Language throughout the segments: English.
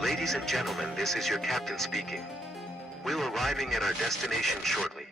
Ladies and gentlemen, this is your captain speaking. We're arriving at our destination shortly.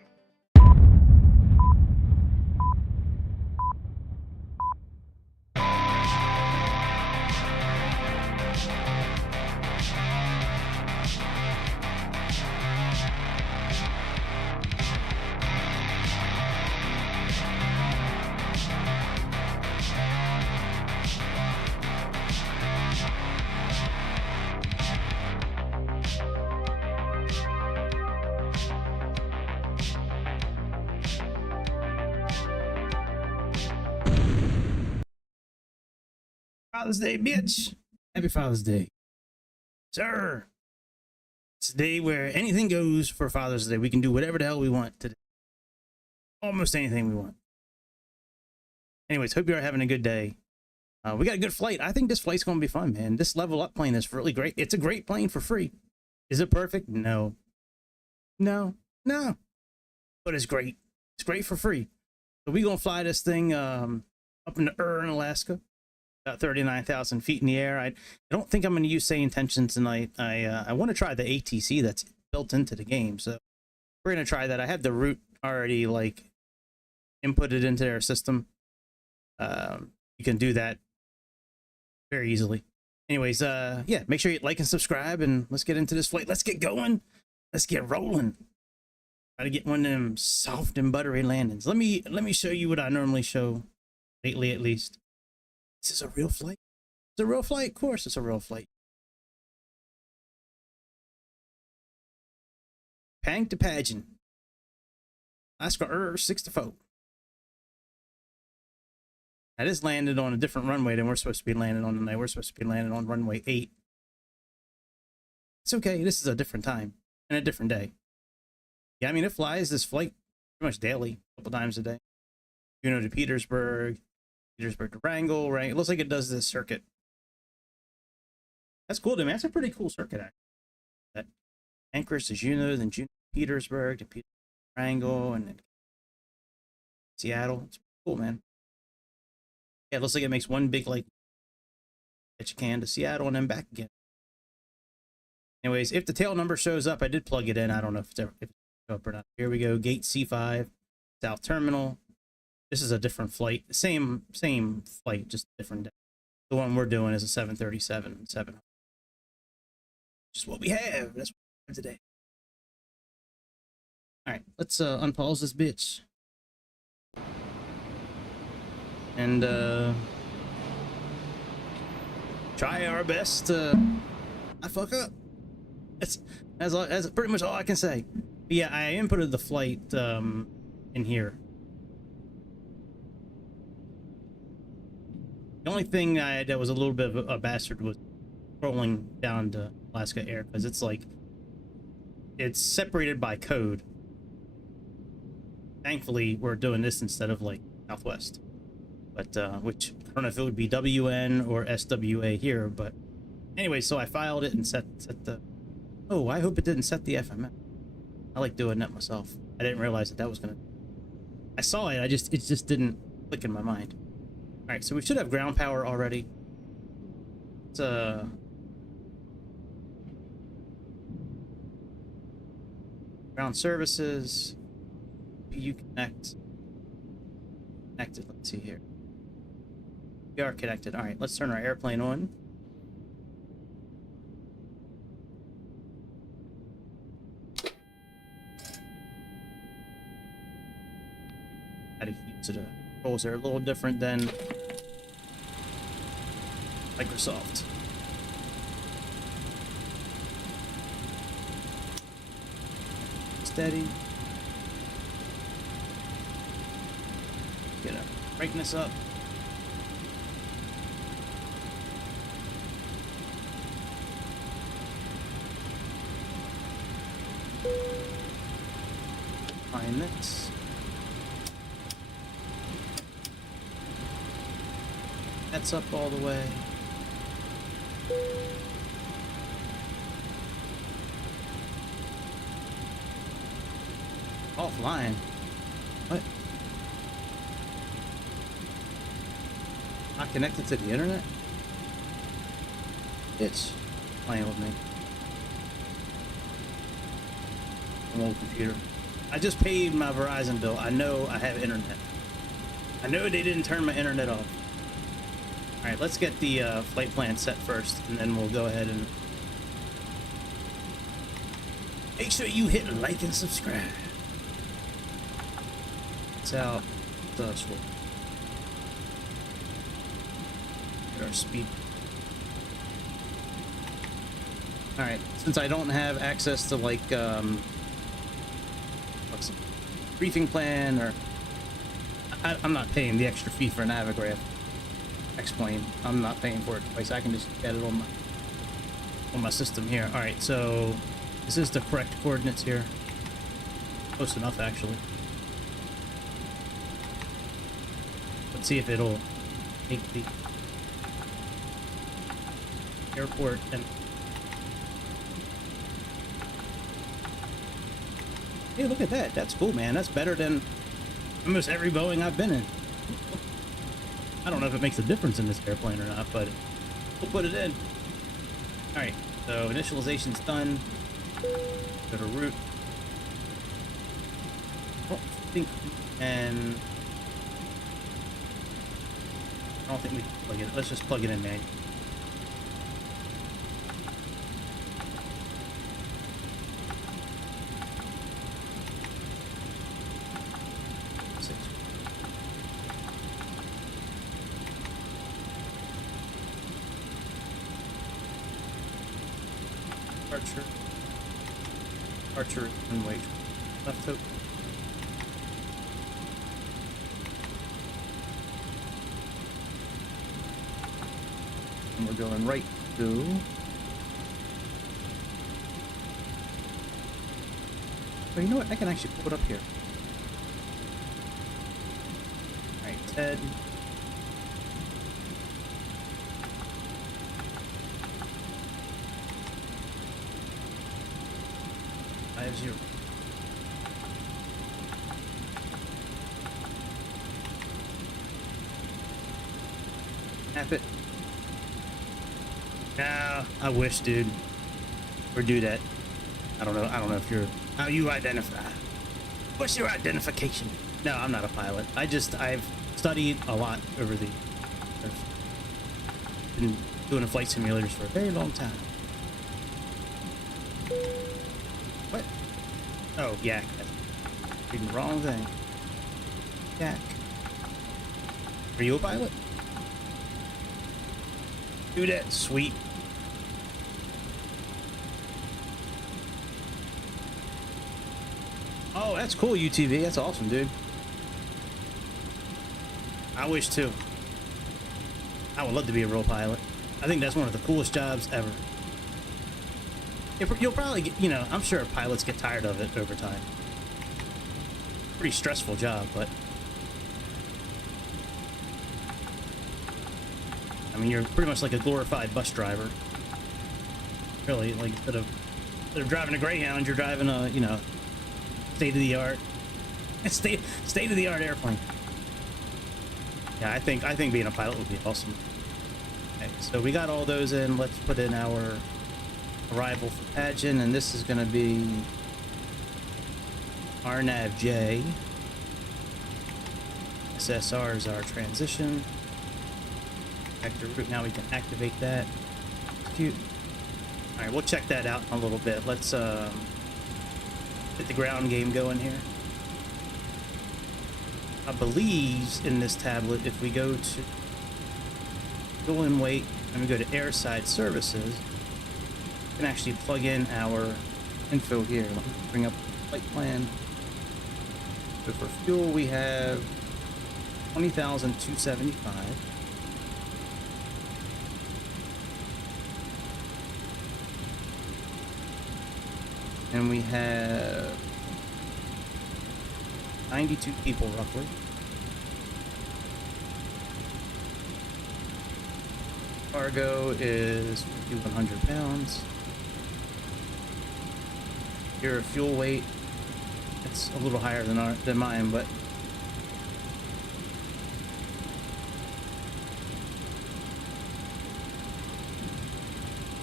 Father's Day, bitch. Happy Father's Day. Sir. It's a day where anything goes for Father's Day. We can do whatever the hell we want today. Almost anything we want. Anyways, hope you're having a good day. We got a good flight. I think this flight's going to be fun, man. This LevelUp plane is really great. It's a great plane for free. Is it perfect? No. No. No. But it's great. It's great for free. So we're going to fly this thing up in Alaska. About 39,000 feet in the air. I don't think I'm going to use Sayintentions tonight. I want to try the ATC that's built into the game, so we're going to try that. I have the route already like inputted into their system. You can do that very easily. Anyways, yeah, make sure you like and subscribe, and let's get into this flight. Let's get going. Let's get rolling. Try to get one of them soft and buttery landings. Let me show you what I normally show lately, at least. This is a real flight. It's a real flight. Of course, it's a real flight. Pang to Pageant. Alaska 64. Now this landed on a different runway than we're supposed to be landing on tonight. We're supposed to be landing on runway 8. It's okay. This is a different time and a different day. Yeah, I mean, it flies this flight pretty much daily, a couple times a day. Juneau to Petersburg. Petersburg to Wrangell, right? It looks like it does this circuit. That's cool to me. That's a pretty cool circuit, actually. That Anchorage to Juneau, then Juneau to Petersburg, to Wrangell, and then Seattle. It's cool, man. Yeah, it looks like it makes one big, like, that you can to Seattle and then back again. Anyways, if the tail number shows up, I did plug it in. I don't know if it's up or not. Here we go. Gate C5, South Terminal. This is a different flight. Same flight, just different day. The one we're doing is a 737-700. Just what we have. That's what we have today. All right, let's unpause this bitch. And try our best to not fuck up. That's pretty much all I can say. But yeah, I inputted the flight in here. The only thing that was a little bit of a bastard was scrolling down to Alaska Air, because it's like it's separated by code. Thankfully, we're doing this instead of like Southwest, but which I don't know if it would be WN or SWA here, but anyway, so I filed it and set the. Oh, I hope it didn't set the FMF. I like doing that myself. I didn't realize that was gonna. I saw it. It just didn't click in my mind. All right, so we should have ground power already. It's ground services. You connected. Let's see here. We are connected. All right, let's turn our airplane on. So the controls are a little different than Microsoft. Steady. Get a brightness up. Alignments. That's up all the way. Offline. What? Not connected to the internet? It's playing with me. An old computer. I just paid my Verizon bill. I know I have internet. I know they didn't turn my internet off. All right, let's get the flight plan set first, and then we'll go ahead and make sure you hit like and subscribe. That's how it does work. Get our speed. All right, since I don't have access to like what's it, briefing plan, or I'm not paying the extra fee for Navigraph. Explain. I'm not paying for it twice. I can just get it on my system here. All right, so this is the correct coordinates here. Close enough, actually. Let's see if it'll take the airport and. Hey, look at that. That's cool, man. That's better than almost every Boeing I've been in. I don't know if it makes a difference in this airplane or not, but we'll put it in. All right, so initialization's done. Go to route. I don't think we can. I don't think we can plug it. Let's just plug it in, man. Archer and wait. Left hook. And we're going right to. Oh, you know what? I can actually pull it up here. Alright, Ted. Zero. Tap it. Nah, I wish, dude. Or do that. I don't know if you're how you identify. What's your identification? No, I'm not a pilot. I've studied a lot over the. I've been doing flight simulators for a very long time. What? Oh, yak. Reading the wrong thing. Yak. Are you a pilot? Do that, sweet. Oh, that's cool, UTV. That's awesome, dude. I wish too. I would love to be a real pilot. I think that's one of the coolest jobs ever. You'll probably get, you know, I'm sure pilots get tired of it over time. Pretty stressful job, but I mean, you're pretty much like a glorified bus driver. Really, like instead of driving a Greyhound, you're driving a, you know, state-of-the-art airplane. Yeah, I think being a pilot would be awesome. Okay, so we got all those in. Let's put in our arrival for pageant, and this is going to be RNAV J. SSR is our transition. Vector route. Now we can activate that. Cute. All right, we'll check that out in a little bit. Let's get the ground game going here. I believe in this tablet, if we go to fuel and weight and we go to airside services, we can actually plug in our info here. Let me bring up the flight plan. So for fuel, we have 20,275. And we have 92 people roughly. Cargo is 5,100 pounds. Your fuel weight, it's a little higher than mine, but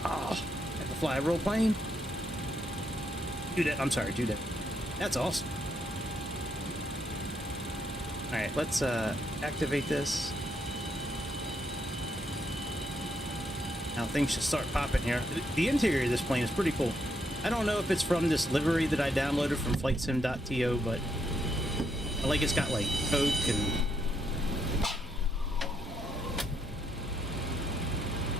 oh, I have to fly a real plane. Do that. I'm sorry, do that. That's awesome. All right, let's activate this. Now things should start popping here. The interior of this plane is pretty cool. I don't know if it's from this livery that I downloaded from flightsim.to, but I like it's got like Coke and...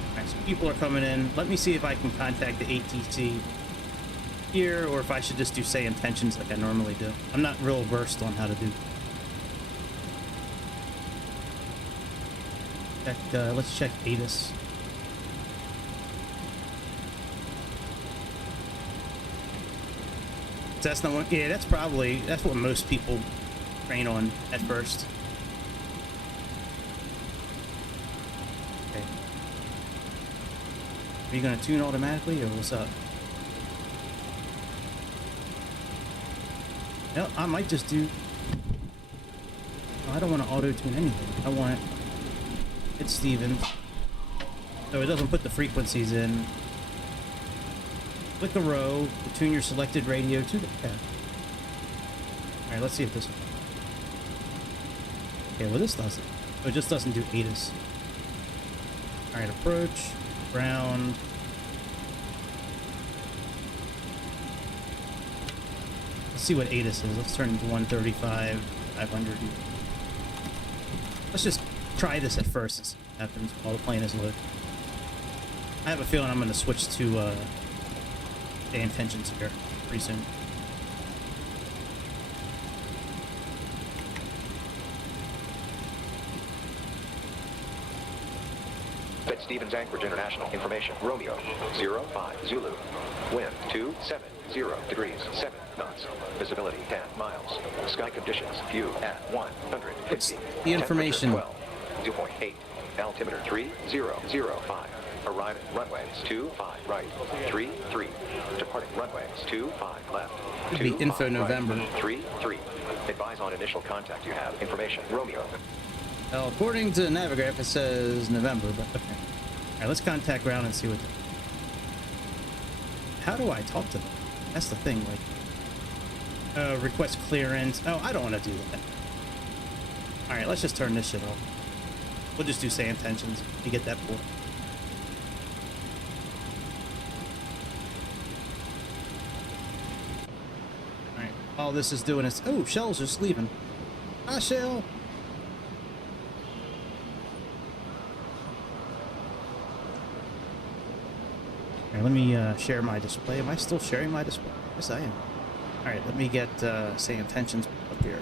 Alright, so people are coming in. Let me see if I can contact the ATC here, or if I should just do Sayintentions like I normally do. I'm not real versed on how to do. Let's check ATIS. That's not one. Yeah, that's what most people train on at first. Okay. Are you gonna tune automatically, or what's up? No, I might just do. I don't want to auto tune anything. I want it Stevens, so it doesn't put the frequencies in. Click a row to tune your selected radio to the cab. Alright, let's see if this... Okay, well this doesn't. So it just doesn't do ATIS. Alright, approach, ground. Let's see what ATIS is. Let's turn it to 135, 500. Let's just try this at first and see what happens while the plane is low. I have a feeling I'm going to switch to intentions here pretty soon. At Stevens Anchorage International. Information. Romeo 05 Zulu. Wind 270 degrees 7 knots. Visibility 10 miles. Sky conditions. View at 150. The information. 12. 2.8. Altimeter 3005. Arriving runways 25 right, 33. Departing runways 25 left. Could be info November. 33. Advise on initial contact you have. Information. Romeo. Well, according to Navigraph, it says November, but okay. All right, let's contact ground and see what. How do I talk to them? That's the thing. Like, request clearance. Oh, I don't want to do that. All right, let's just turn this shit off. We'll just do Sayintentions. You get that port. All this is doing is... Oh, Shell's just leaving. Hi, Shell. Alright, let me share my display. Am I still sharing my display? Yes, I am. Alright, let me get Sayintentions up here.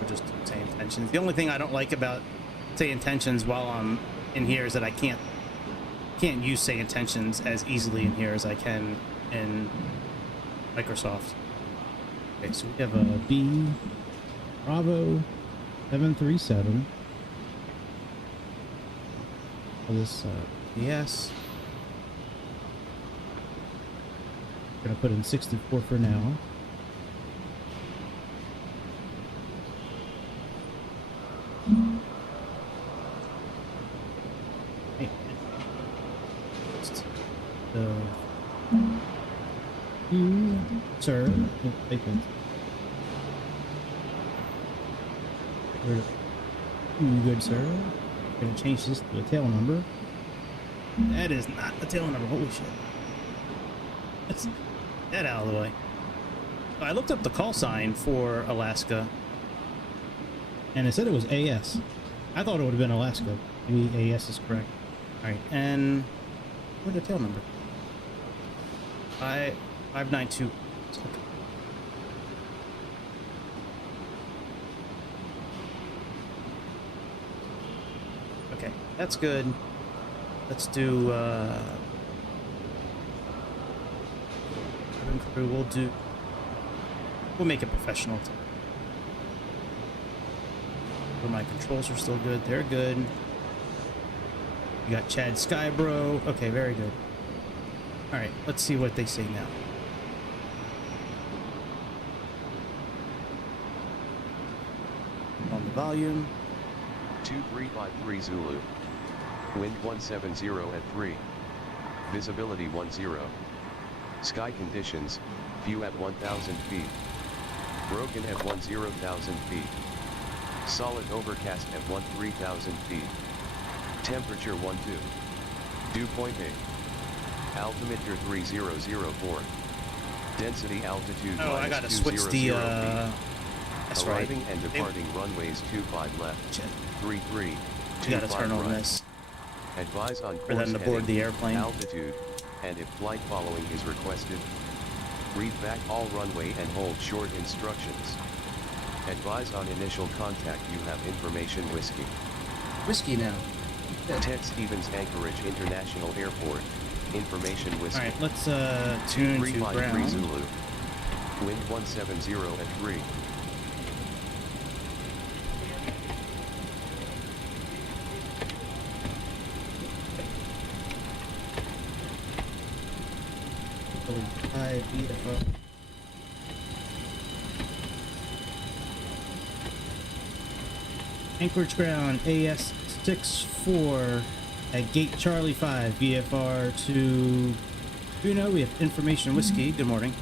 We're just doing Sayintentions. The only thing I don't like about Sayintentions while I'm in here is that I can't use Sayintentions as easily in here as I can in Microsoft. Okay, so we have a B Bravo 737. This yes. gonna put in 64 for now. You, sir, you good, sir. Gonna change this to a tail number. That is not a tail number. Holy shit. Let's get that out of the way. I looked up the call sign for Alaska. And it said it was AS. I thought it would have been Alaska. Maybe AS is correct. Alright, and where's the tail number? 592. Okay, that's good. Let's do we'll make it professional. But my controls are still good. They're good. You got Chad Skybro. Okay, very good. All right, let's see what they say now. On the volume. 2353 Zulu. Wind 170 at 3. Visibility 10. Sky conditions, view at 1,000 feet. Broken at 10,000 feet. Solid overcast at 13,000 feet. Temperature 12. Dew point 8. Altimeter 3004. Density altitude Oh, I gotta switch the that's arriving right. and departing runways 25 left. 33. You gotta turn on this Advise on for them to board the airplane. Altitude, and if flight following is requested, read back all runway and hold short instructions. Advise on initial contact. You have information whiskey. Whiskey now. Ted Stevens Anchorage International Airport. Information whiskey. All right, let's tune to 353 ground. Zulu. Wind 170 at 3. Beautiful. Anchorage ground AS64 at gate Charlie 5 VFR to Juneau. We have information whiskey. Good morning.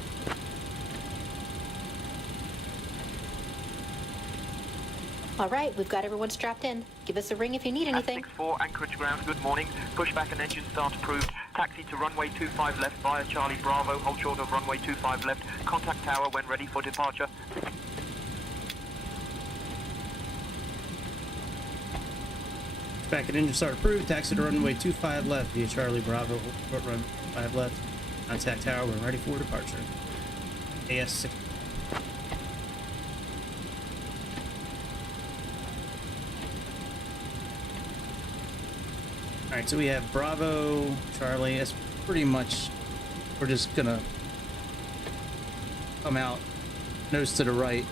All right, we've got everyone strapped in. Give us a ring if you need anything. 64 Anchorage ground, good morning. Pushback and engine start approved. Taxi to runway 25 left via Charlie Bravo. Hold short of runway 25 left. Contact tower when ready for departure. Pushback and engine start approved. Taxi to runway 25 left via Charlie Bravo. Hold short run 5 left. Contact tower when ready for departure. AS6. All right, so we have Bravo, Charlie. That's pretty much, we're just gonna come out nose to the right,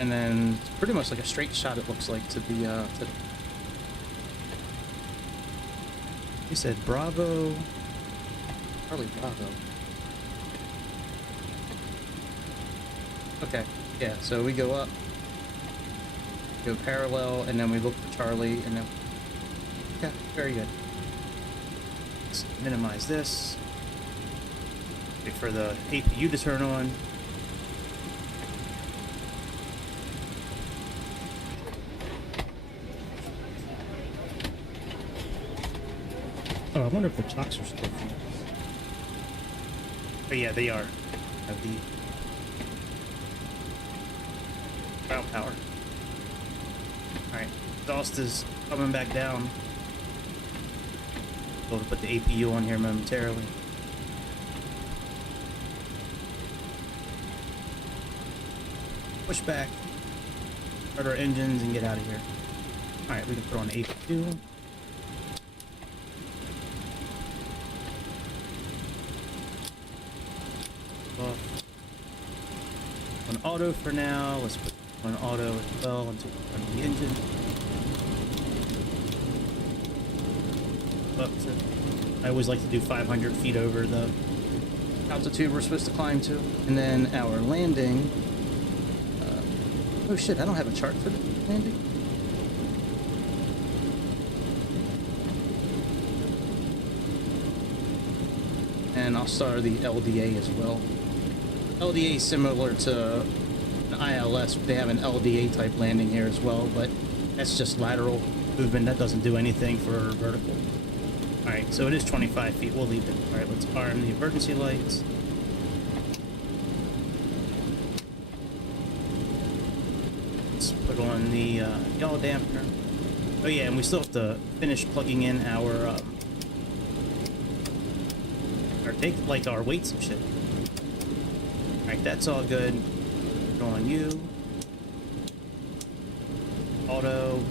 and then it's pretty much like a straight shot. It looks like to the. He said Bravo, Charlie Bravo. Okay, yeah. So we go up, go parallel, and then we look for Charlie, and then. Okay, very good. Let's minimize this. Wait for the APU to turn on. Oh, I wonder if the chocks are still fused. Oh yeah, they are. Have the ground power. Alright, exhaust is coming back down. We'll put the APU on here momentarily. Push back. Start our engines and get out of here. Alright, we can put on AP2. Off. On auto for now. Let's put on auto as well until we run the engine. Up to, I always like to do 500 feet over the altitude we're supposed to climb to. And then our landing. Oh shit, I don't have a chart for the landing. And I'll start the LDA as well. LDA is similar to an ILS. They have an LDA type landing here as well, but that's just lateral movement. That doesn't do anything for vertical. Alright, so it is 25 feet. We'll leave it. Alright, let's arm the emergency lights. Let's put on the yaw dampener. Oh yeah, and we still have to finish plugging in our like our weights and shit. Alright, that's all good. Put on you. Auto.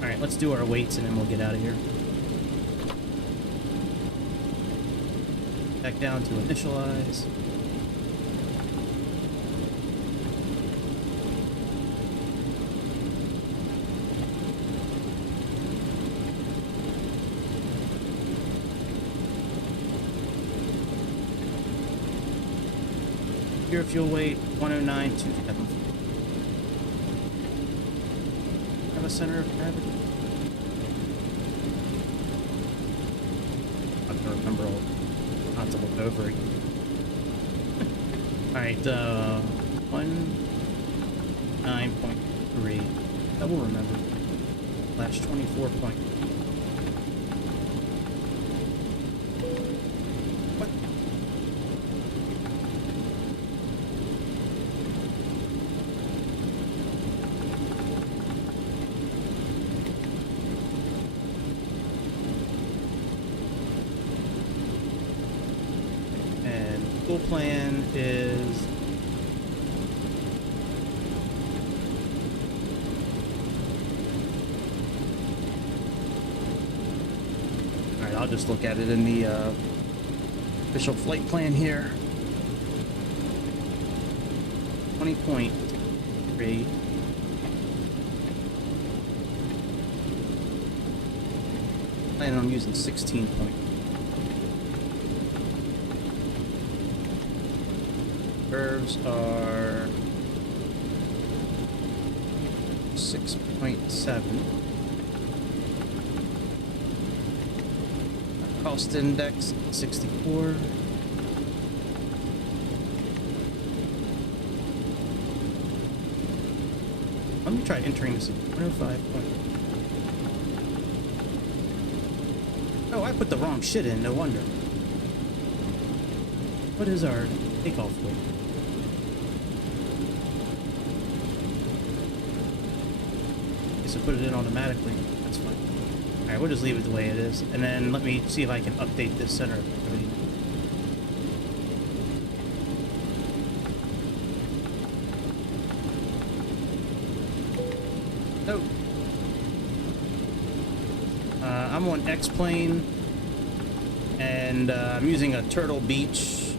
Alright, let's do our weights and then we'll get out of here. Back down to initialize. Pure fuel weight 109.27. Have a center of gravity. I have to remember all not to look over again. Alright, 19.3. That will remember. Flash 24 point. What? Full plan is alright, I'll just look at it in the official flight plan here. 20.3. Planning on using 16 point. Curves are 6.7. Cost index 64. Let me try entering this in 105. Oh, I put the wrong shit in, no wonder. What is our takeoff weight? So put it in automatically. That's fine. Alright, we'll just leave it the way it is. And then let me see if I can update this center of gravity. Nope. I'm on X-plane. And I'm using a Turtle Beach.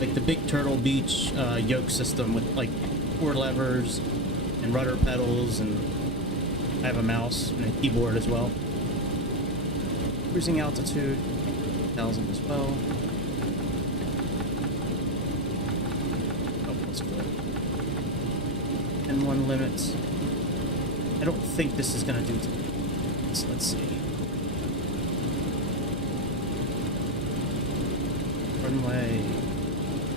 Like the big Turtle Beach yoke system with like 4 levers and rudder pedals, and I have a mouse and a keyboard as well. Cruising altitude 1,000 as well. Oh, that's good. N1 limits. I don't think this is gonna do so let's see. Runway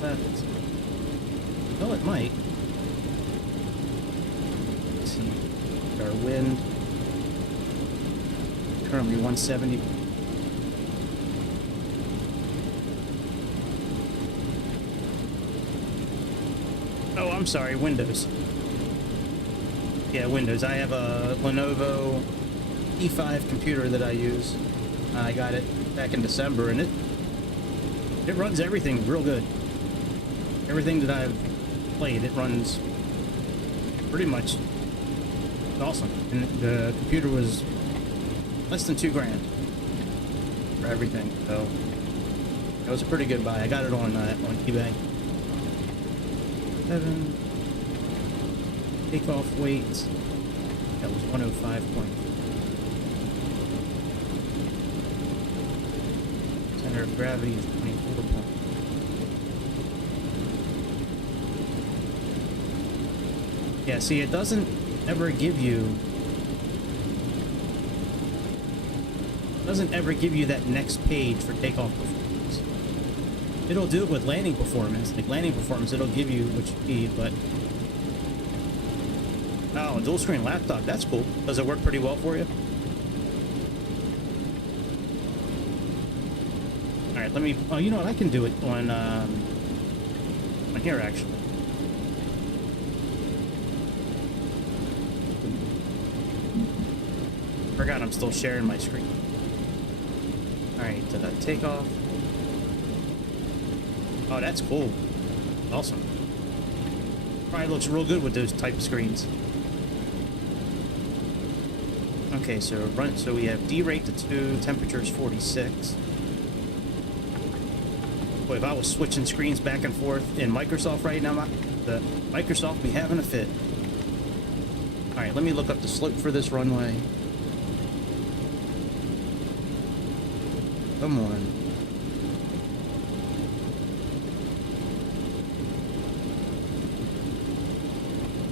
left. Oh, it might. Let's see. Our wind. Currently 170. Oh, I'm sorry, Windows. Yeah, Windows. I have a Lenovo E5 computer that I use. I got it back in December, and it runs everything real good. Everything that I've played. It runs pretty much awesome. And the computer was less than $2,000 for everything. So it was a pretty good buy. I got it on eBay. 7 takeoff weight. That was 105 point. Center of gravity is 24 point. Yeah, see, it doesn't ever give you that next page for takeoff performance. It'll do it with landing performance. Like landing performance, it'll give you what you need, but oh, a dual screen laptop, that's cool. Does it work pretty well for you? All right, let me. Oh, you know what? I can do it on here actually. Forgot I'm still sharing my screen. Alright, take off. Oh, that's cool. Awesome. Probably looks real good with those type of screens. Okay, so we have D rate to 2, temperature is 46. Boy, if I was switching screens back and forth in Microsoft right now, the Microsoft be having a fit. Alright, let me look up the slope for this runway. Come on.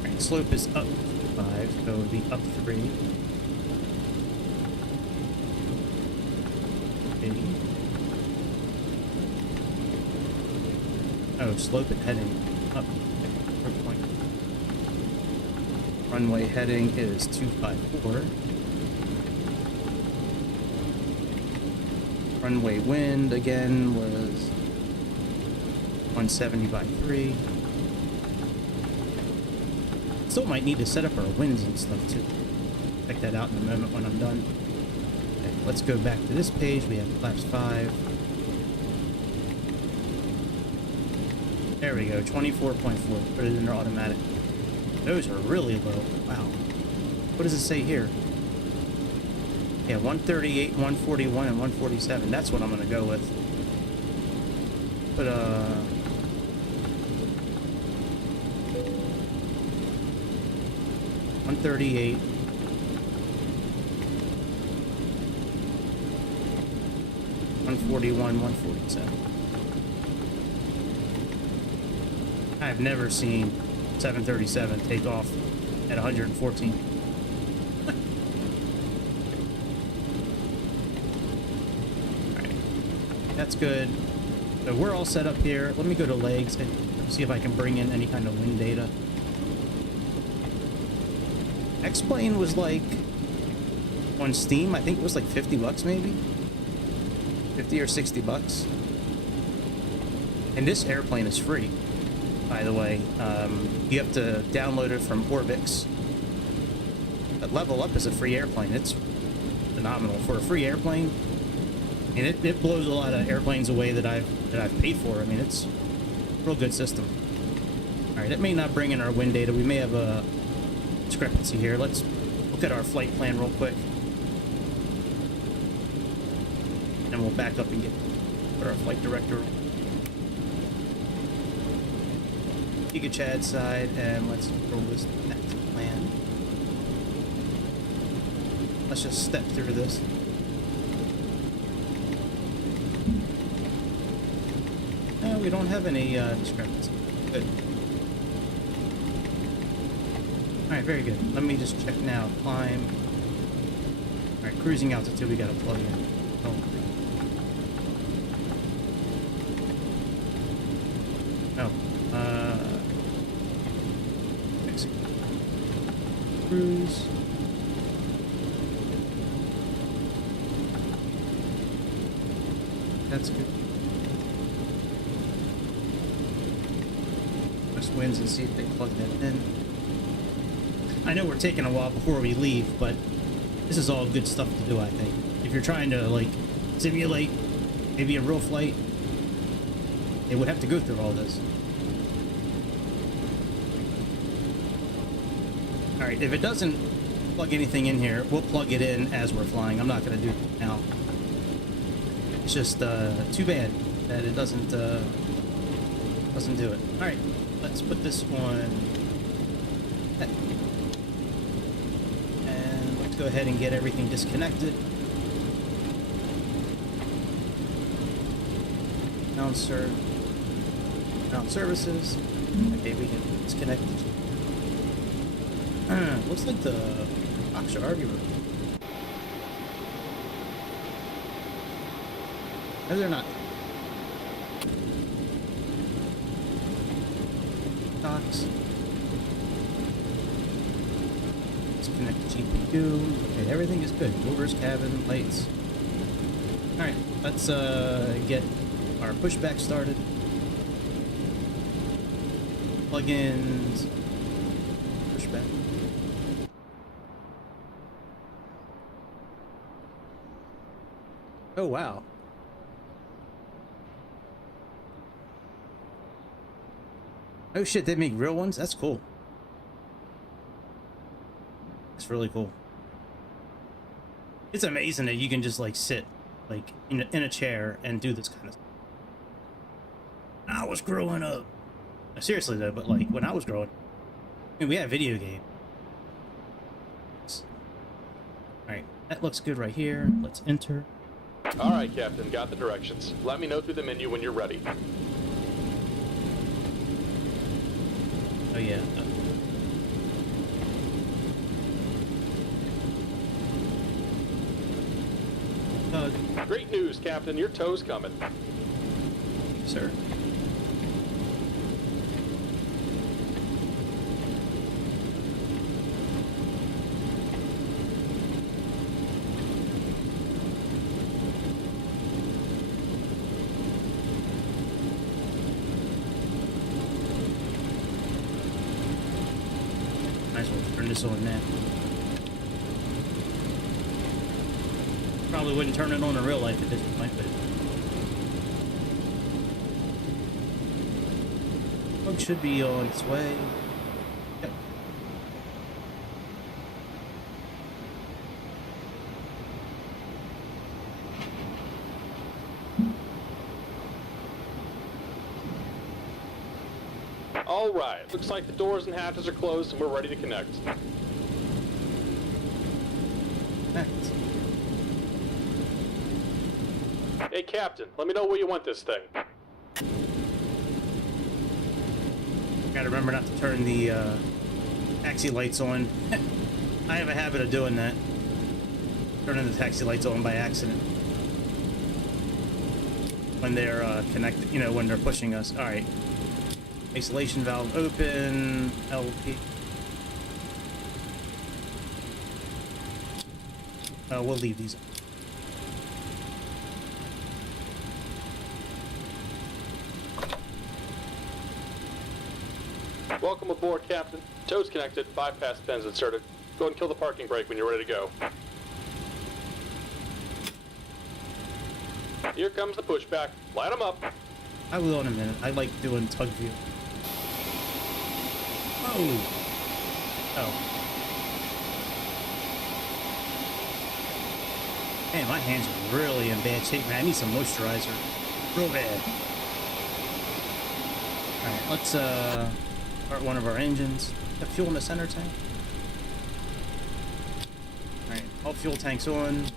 Alright, slope is up 5, so it would be up 3. Okay. Oh, slope and heading up. Point. Runway heading is 254. Runway wind again was 170 by 3. Still might need to set up our winds and stuff too. Check that out in a moment when I'm done. Okay, let's go back to this page. We have flaps 5. There we go, 24.4. Put it in there automatic. Those are really low. Wow. What does it say here? Yeah, 138, 141, and 147. That's what I'm gonna go with. But 138. 141, 147. I've never seen 737 take off at 114. That's good. So we're all set up here. Let me go to legs and see if I can bring in any kind of wind data. X-Plane was like on Steam, I think it was like 50 bucks maybe. 50 or 60 bucks. And this airplane is free, by the way. You have to download it from Orbix. But LevelUp is a free airplane. It's phenomenal for a free airplane. And it blows a lot of airplanes away that I've paid for. I mean, it's a real good system. All right, it may not bring in our wind data. We may have a discrepancy here. Let's look at our flight plan real quick, and we'll back up and put our flight director. GigaChad side, and let's roll this back to plan. Let's just step through this. No, we don't have any discrepancy. Good. Alright, very good. Let me just check now. Climb. Alright, cruising altitude we gotta plug in. Oh. Mexico. Cruise. That's good. Just winds and see if they plug that in. I know we're taking a while before we leave, but this is all good stuff to do, I think. If you're trying to, like, simulate maybe a real flight, it would have to go through all this. All right, if it doesn't plug anything in here, we'll plug it in as we're flying. I'm not going to do it now. It's just too bad that it doesn't do it. All right, let's put this on. And let's go ahead and get everything disconnected. Mount services. Okay, we can disconnect. Looks like the box are already removed. No, they're not. Docks. Disconnect the GPU. Okay, everything is good. Motors, cabin, lights. Alright, let's get our pushback started. Plugins. Pushback. Oh wow. Oh shit, they make real ones? That's cool. That's really cool. It's amazing that you can just like sit like in a chair and do this kind of stuff. I was growing up. Seriously though, but like when I was growing up, I mean, we had video games. Alright, that looks good right here. Let's enter. All right, Captain, got the directions. Let me know through the menu when you're ready. Oh yeah. Great news, Captain. Your tow's coming. Sir. Might as well turn this on now. Probably wouldn't turn it on in real life at this point, but plug should be on its way. Yep. All right. Looks like the doors and hatches are closed and we're ready to connect. Connect. Hey, Captain, let me know where you want this thing. Gotta remember not to turn the taxi lights on. I have a habit of doing that. Turning the taxi lights on by accident. When they're connected, you know, when they're pushing us. Alright. Isolation valve open. LP. We'll leave these. Welcome aboard, Captain. Tow's connected, bypass pins inserted. Go and kill the parking brake when you're ready to go. Here comes the pushback. Light them up. I will in a minute. I like doing tug view. Oh. Oh. Man, my hands are really in bad shape, man. I need some moisturizer. Real bad. Alright, let's start one of our engines. Got fuel in the center tank. Alright, all fuel tanks on.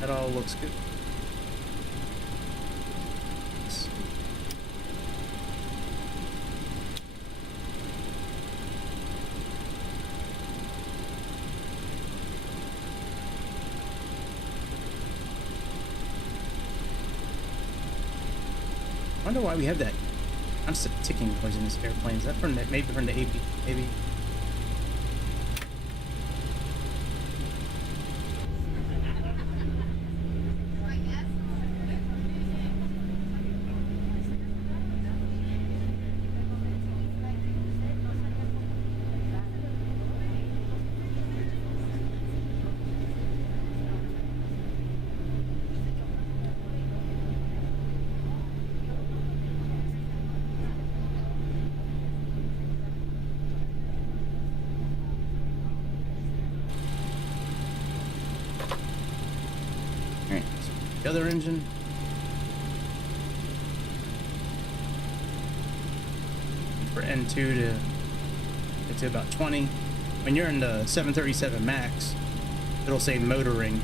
That all looks good. I wonder why we have that constant ticking noise in this airplane. Is that from the, maybe from the AP? Maybe. the other engine. For N2 to get to about 20. When you're in the 737 MAX, it'll say motoring,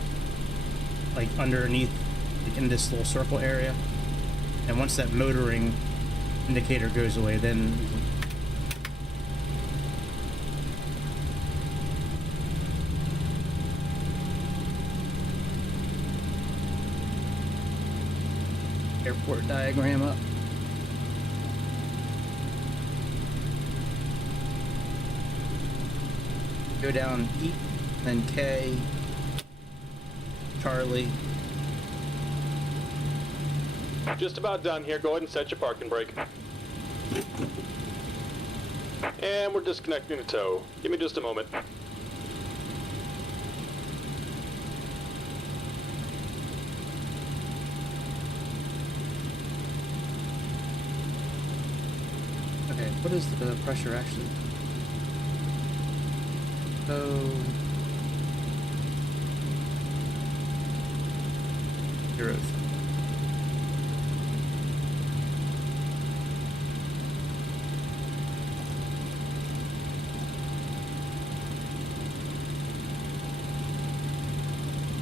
like underneath, like in this little circle area. And once that motoring indicator goes away, then airport diagram up. Go down E, then K, Charlie. Just about done here. Go ahead and set your parking brake. And we're disconnecting the tow. Give me just a moment. Okay, what is the pressure actually? So 0.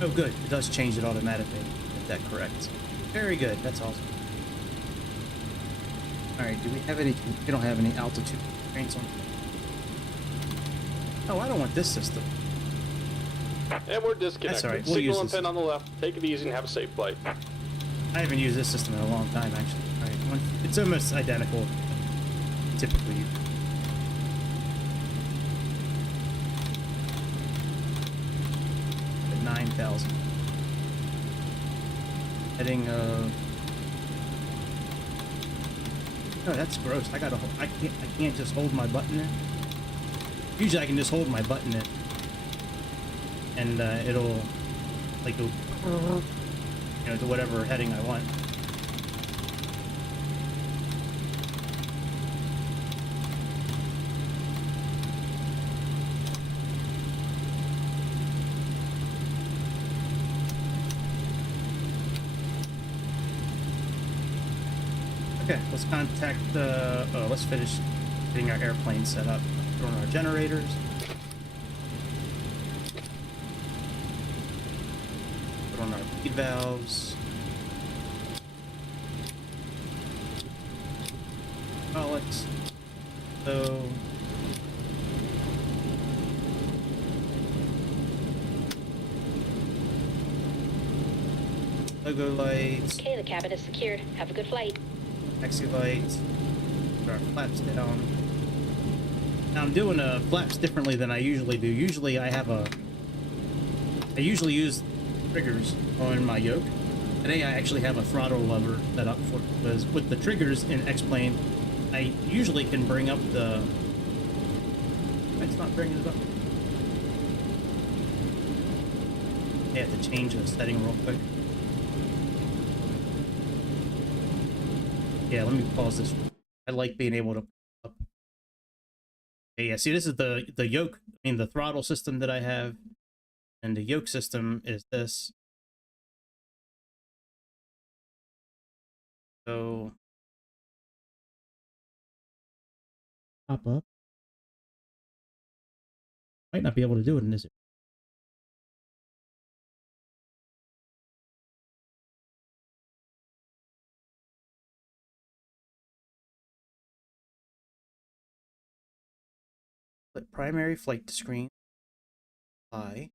Oh good, it does change it automatically. Get that correct. Very good, that's awesome. Alright, do we have any, we don't have any altitude constraints on. Oh, I don't want this system. And we're disconnected. That's all right, we'll Signal use and this. pin on the left. Take it easy and have a safe flight. I haven't used this system in a long time, actually. Alright, it's almost identical. Typically. At 9,000. Heading of. Oh, that's gross. I can't just hold my button there. Usually I can just hold my button in, and it'll like go, you know, to whatever heading I want. Okay, let's contact the. Oh, let's finish getting our airplane set up. Throwing our generators. Put on our feed valves. Hydraulics. So. Logo lights. Okay, the cabin is secured. Have a good flight. Taxi lights. Put our flaps down. Now I'm doing flaps differently than I usually do. Usually I usually use triggers on my yoke. Today I actually have a throttle lever set up for, because with the triggers in X-Plane, I usually can bring up the. It's not bringing it up. I have to change the setting real quick. Yeah, let me pause this. I like being able to. Okay, yeah, see, this is the yoke. I mean, the throttle system that I have, and the yoke system is this. So Pop up. Might not be able to do it in this. primary flight screen. Fly.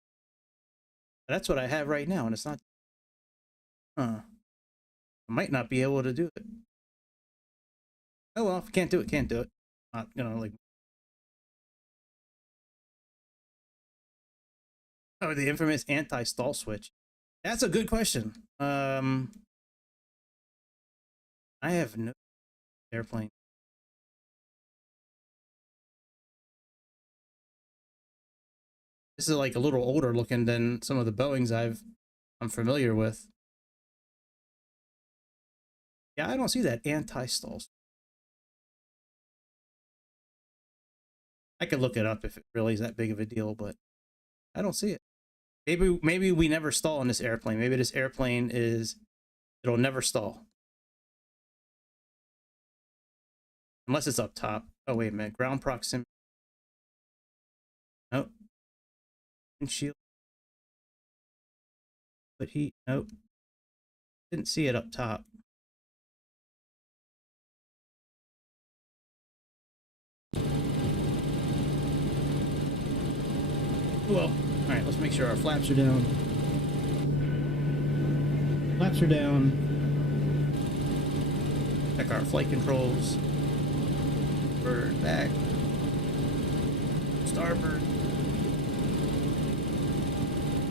That's what I have right now, and it's not. I might not be able to do it. Oh well, if you can't do it, can't do it. Not gonna like. Oh, the infamous anti-stall switch. That's a good question. I have no airplane. This is like a little older looking than some of the Boeings I'm familiar with. Yeah, I don't see that anti-stall. I could look it up if it really is that big of a deal, but I don't see it. Maybe we never stall on this airplane. Maybe this airplane it'll never stall. Unless it's up top. Oh, wait a minute. Ground proximity. Nope. Windshield. But nope. Didn't see it up top. Well, alright, let's make sure our flaps are down. Flaps are down. Check our flight controls. Bird back. Starboard.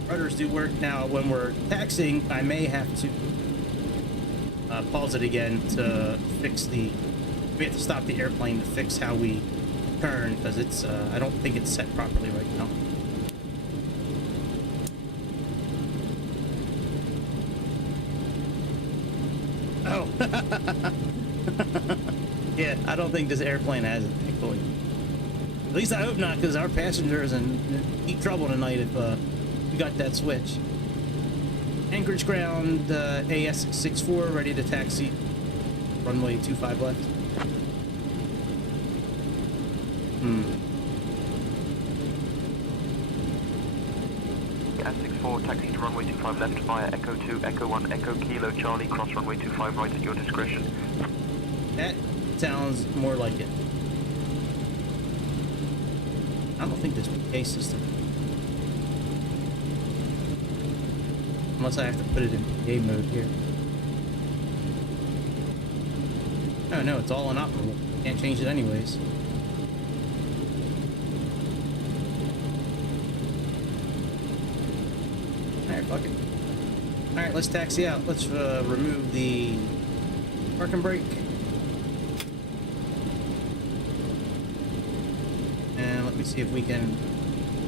Rudders do work. Now, when we're taxiing, I may have to pause it again to fix we have to stop the airplane to fix how we turn, because it's, I don't think it's set properly right now. Oh. Yeah, I don't think this airplane has it, thankfully. At least I hope not, because our passengers in deep trouble tonight if we got that switch. Anchorage ground, AS64, ready to taxi. Runway 25 left. AS64, taxi to runway 25 left via Echo 2, Echo 1, Echo Kilo Charlie, cross runway 25 right at your discretion. That sounds more like it. I don't think this PA system. Unless I have to put it in PA mode here. Oh no, it's all inoperable. Can't change it anyways. Alright, fuck it. Alright, let's taxi out. Let's remove the parking brake. And let me see if we can...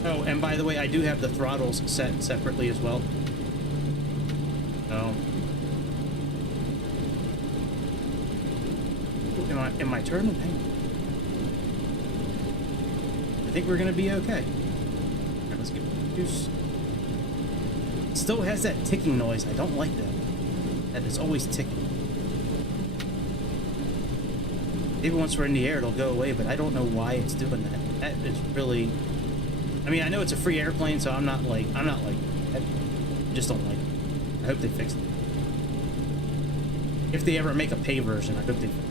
Oh, and by the way, I do have the throttles set separately as well. So... Am I turning? Hang on. I think we're gonna be okay. Alright, let's get juice. It still has that ticking noise. I don't like that. That is always ticking. Maybe once we're in the air it'll go away, but I don't know why it's doing that. That is really... I mean, I know it's a free airplane, so I'm not like, I just don't like it. I hope they fix it. If they ever make a pay version, I hope they fix it.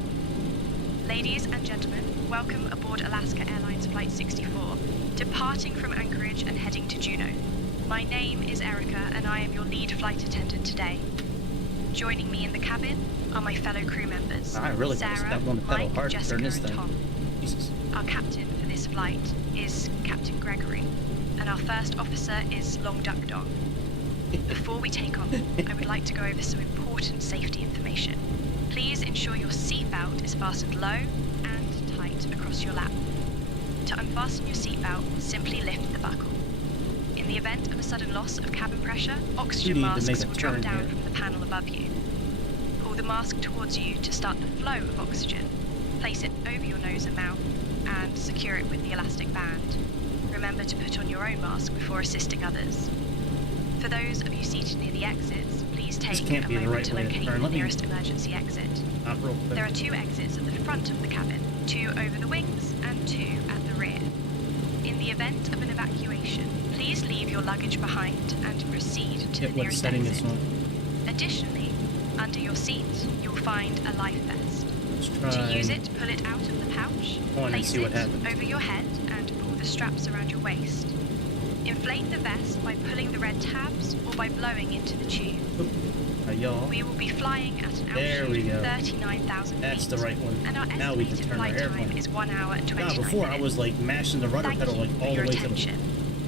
Ladies and gentlemen, welcome aboard Alaska Airlines Flight 64, departing from Anchorage and heading to Juneau. My name is Erica, and I am your lead flight attendant today. Joining me in the cabin are my fellow crew members, I really Sarah, want to pedal Mike, hard Jessica, during this and thing. Tom. Jesus. Our captain for this flight is Captain Gregory, and our first officer is Long Duck Dog. Before we take off, I would like to go over some important safety information. Please ensure your seatbelt is fastened low and tight across your lap. To unfasten your seatbelt, simply lift the buckle. In the event of a sudden loss of cabin pressure, oxygen masks will drop down from the panel above you. Pull the mask towards you to start the flow of oxygen. Place it over your nose and mouth, and secure it with the elastic band. Remember to put on your own mask before assisting others. For those of you seated near the exits, please take a moment to locate the nearest emergency exit. There are 2 exits at the front of the cabin, 2 over the wings and 2 at the rear. In the event of an evacuation, please leave your luggage behind and proceed to the nearest exit. Additionally, under your seat, you'll find a life vest. To use it, pull it out of the pouch, place it over your head and pull the straps around your waist. Inflate the vest by pulling the red tabs or by blowing into the tube. We will be flying at an altitude of 39,000 feet. That's the right one. And our Now we can estimated turn our flight airplane. time is 1 hour and 29 minutes. Before I was like mashing the rudder pedal like all the way to the...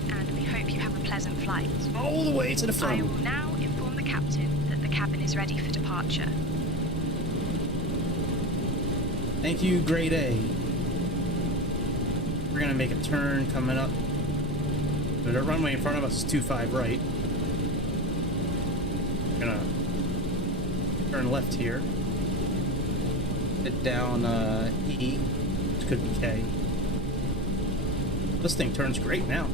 And we hope you have a pleasant flight. All the way to the front. I will now inform the captain that the cabin is ready for departure. Thank you, Grade A. We're gonna make a turn coming up. The runway in front of us is 25 right. We're gonna turn left here. Head down E, which could be K. This thing turns great now.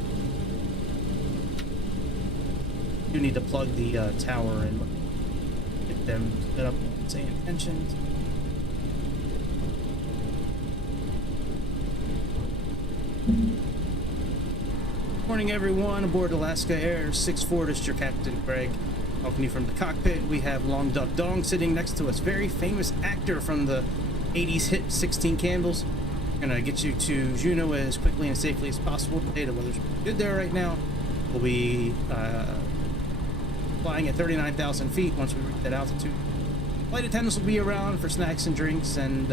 do need to plug the tower and get them set up on Sayintentions. Morning everyone, aboard Alaska Air 64, this is your Captain Greg. Welcome you from the cockpit. We have Long Duck Dong sitting next to us, very famous actor from the 80s hit 16 Candles. We're gonna get you to Juneau as quickly and safely as possible today. The weather's good there right now. We'll be flying at 39,000 feet once we reach that altitude. Flight attendants will be around for snacks and drinks and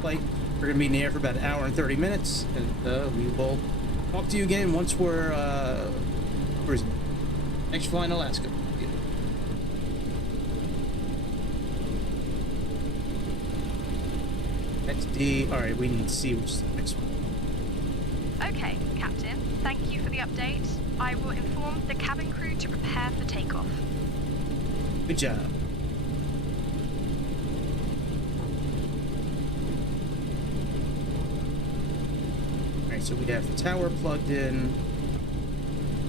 flight. We're gonna be in the air for about an hour and 30 minutes, and we will talk to you again once we're cruising. Thanks for flying Alaska. That's D. Alright, we need C, which is the next one. Okay, Captain. Thank you for the update. I will inform the cabin crew to prepare for takeoff. Good job. Alright, so we have the tower plugged in,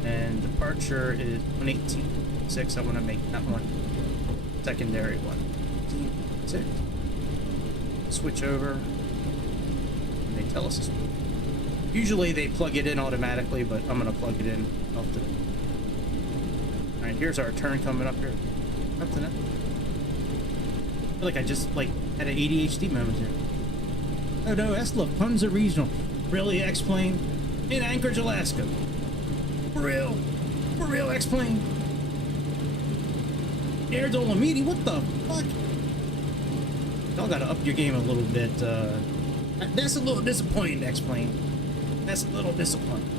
and departure is 118.6. I want to make that one secondary one. 118.6. Switch over, and they tell us. Usually they plug it in automatically, but I'm gonna plug it in. Alright, here's our turn coming up here. Up to that. I feel like I just had an ADHD moment here. Oh no, that's Lufthansa Regional. Really, X-Plane? In Anchorage, Alaska. For real? For real, X-Plane? Air Dolomiti? What the fuck? Y'all gotta up your game a little bit. That's a little disappointing, X-Plane. That's a little disappointing.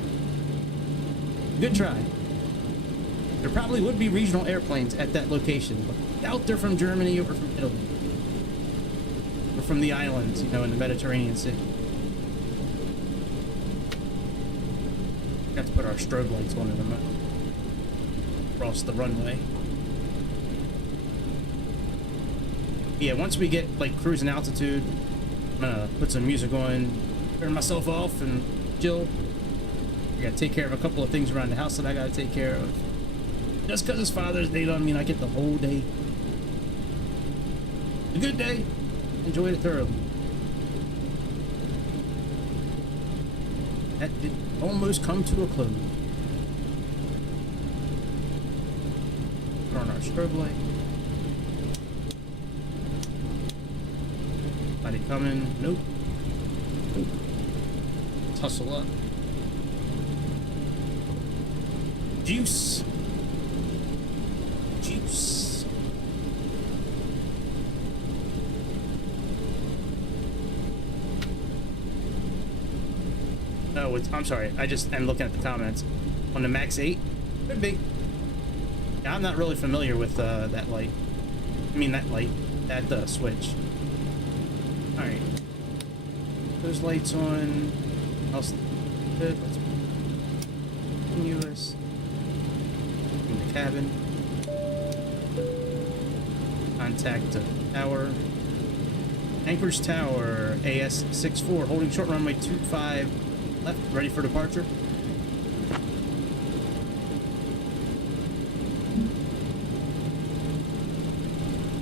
Good try. There probably would be regional airplanes at that location, but I doubt they're from Germany or from Italy. Or from the islands, you know, in the Mediterranean Sea. Got to put our strobe lights on in a moment. Across the runway. Yeah, once we get cruising altitude, I'm gonna put some music on, turn myself off, and chill. I gotta take care of a couple of things around the house that I gotta take care of. Just because it's Father's Day doesn't mean I get the whole day. A good day. Enjoy it thoroughly. That did almost come to a close. Put on our strobe light. Anybody coming? Nope. Nope. Let's hustle up. Juice. Juice. Oh, I'm sorry. I just am looking at the comments. On the Max 8? Could be. Yeah, I'm not really familiar with that light. I mean, that light. That switch. Alright. Those lights on. Else good. Let's continuous. In the cabin. Contact the tower. Anchorage Tower, AS-64, holding short runway 25 left, ready for departure.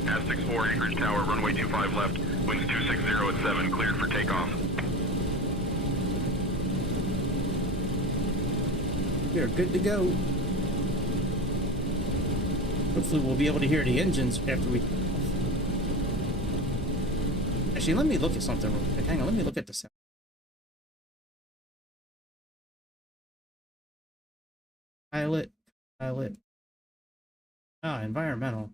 AS-64, Anchorage Tower, runway 25 left, winds 260 at 7, cleared for takeoff. We are good to go. Hopefully we'll be able to hear the engines after we... Actually, let me look at something real quick. Hang on, let me look at the sound. Pilot. Ah, environmental.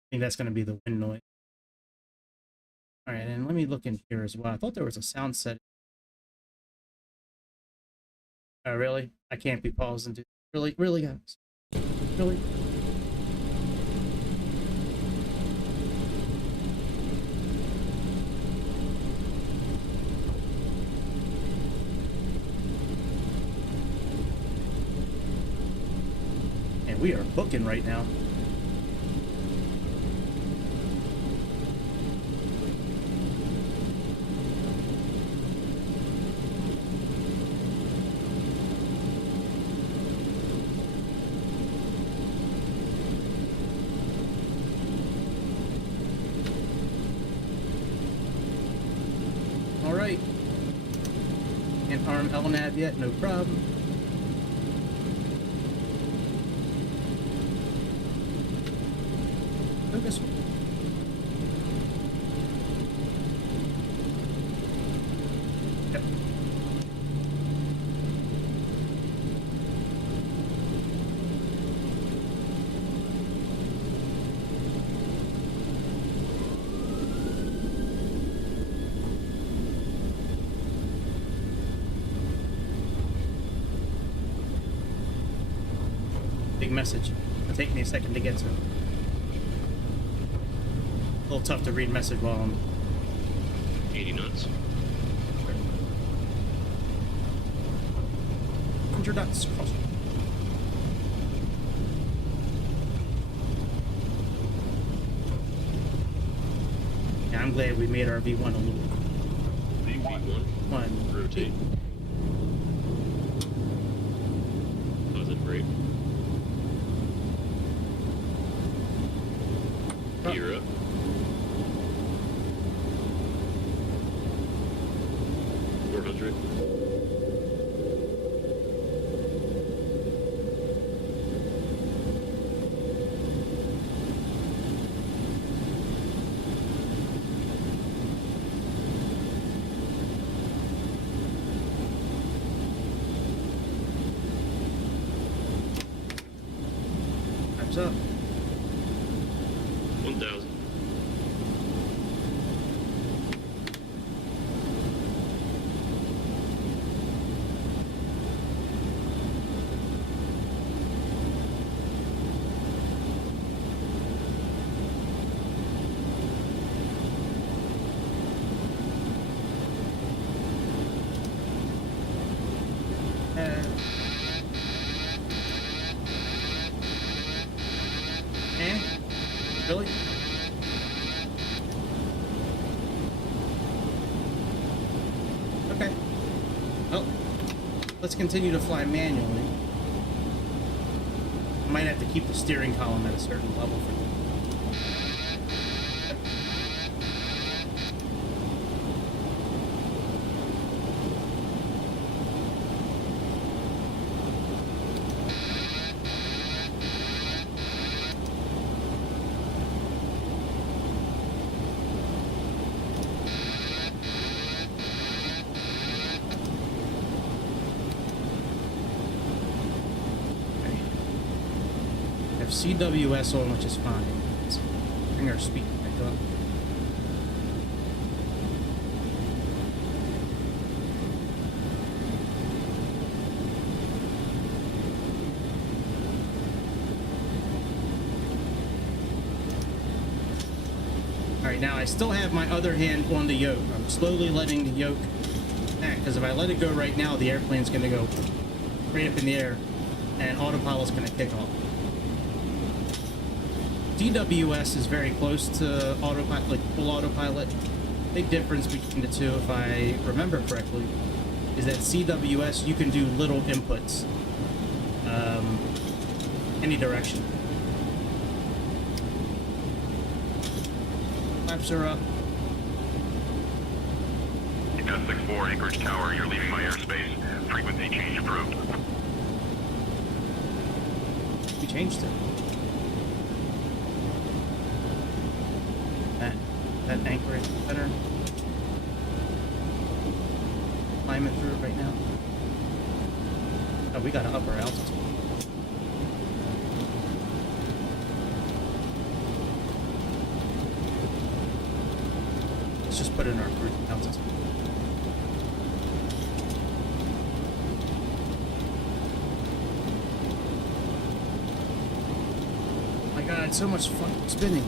I think that's going to be the wind noise. Alright, and let me look in here as well. I thought there was a sound setting. Oh, really? I can't be paused and do... Really, guys? Really? And we are booking right now. ARM LNAV yet, no problem. Focus. Yep. Big message. It'll take me a second to get to it. A little tough to read message while I'm 80 knots. 100 knots. Cross. Yeah, I'm glad we made our V1 a little. V1. Rotate. Positive brake. Gear up. Time's up. 1,000. Really? Okay. Well, let's continue to fly manually. I might have to keep the steering column at a certain level for that. CWS on, which is fine. Let's bring our speed back up. Alright, now I still have my other hand on the yoke. I'm slowly letting the yoke act, because if I let it go right now, the airplane's going to go straight up in the air, and autopilot's going to kick off. DWS is very close to autopilot, like full autopilot. Big difference between the two, if I remember correctly, is that CWS you can do little inputs, any direction. Flaps are up. S64 Anchorage Tower, you're leaving my airspace. Frequency change approved. We changed it. That Anchorage center. Climbing through it right now. Oh, we got to up our altitude. Let's just put in our cruising altitude. Oh my god, so much fun spinning.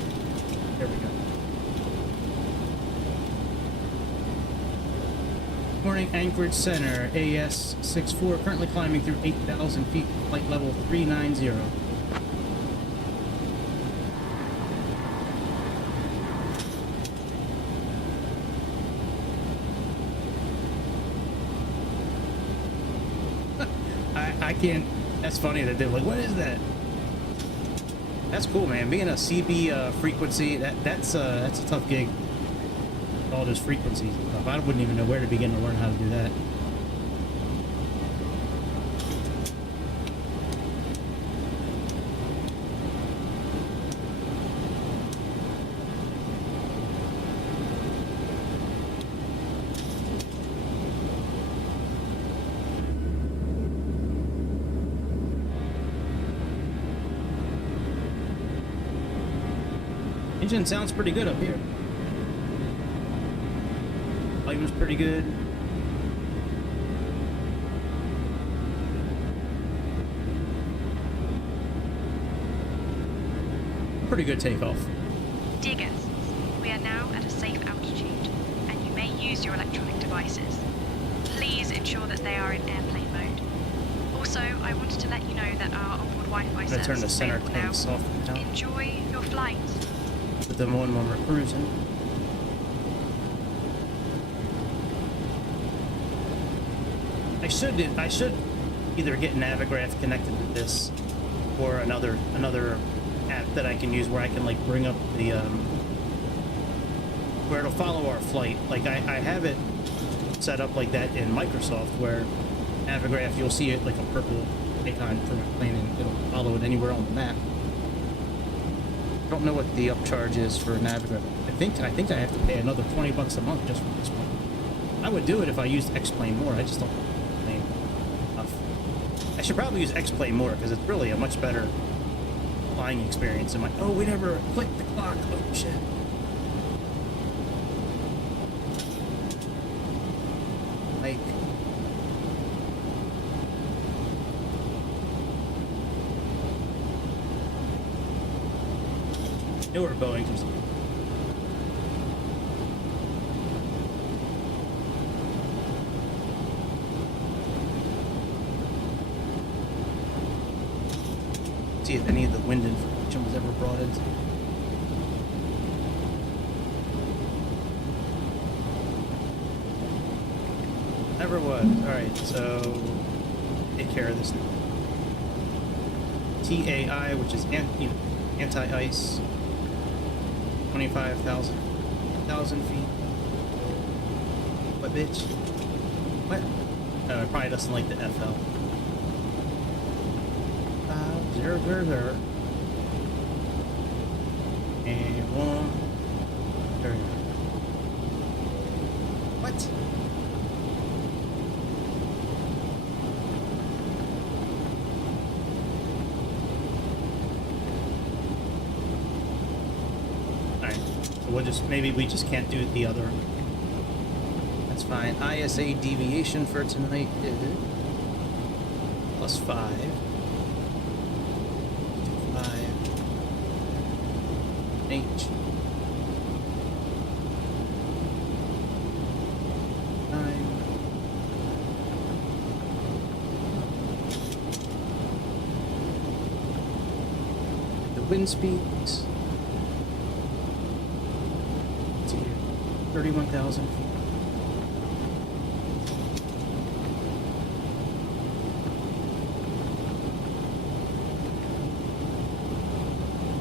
There we go. Morning, Anchorage Center, AS64, currently climbing through 8,000 feet, flight level 390. I can't, that's funny that they're like, what is that? That's cool, man. Being a CB frequency, that's a tough gig. All those frequencies and stuff. I wouldn't even know where to begin to learn how to do that. Engine sounds pretty good up here. Volume's pretty good. Pretty good takeoff. Dear guests, we are now at a safe altitude, and you may use your electronic devices. Please ensure that they are in airplane mode. Also, I wanted to let you know that our onboard Wi-Fi I'm gonna turn the service is center available now. tank soft down. Enjoy your flight. Put them on when we're cruising. I should either get Navigraph connected to this or another app that I can use where I can like bring up the where it'll follow our flight. Like I have it set up like that in Microsoft where Navigraph, you'll see it like a purple icon for my plane and it'll follow it anywhere on the map. I don't know what the upcharge is for Navigraph. I think I have to pay another $20 a month just for this one. I would do it if I used X-Plane more. I just don't like X-Plane enough. I should probably use X-Plane more because it's really a much better flying experience. I'm like, oh, we never clicked the clock. Oh shit. Like, newer Boeing or something. See if any of the wind information was ever brought into. Never was. Alright, so take care of this now. TAI, which is anti-ice, 25,000 feet. What, bitch? What? No, it probably doesn't like the FL. 000 and 1 30. What? Alright, so we'll just, maybe we just can't do the other. That's fine. ISA deviation for tonight is +5. H. The wind speeds. Let's see here. 31,000 feet.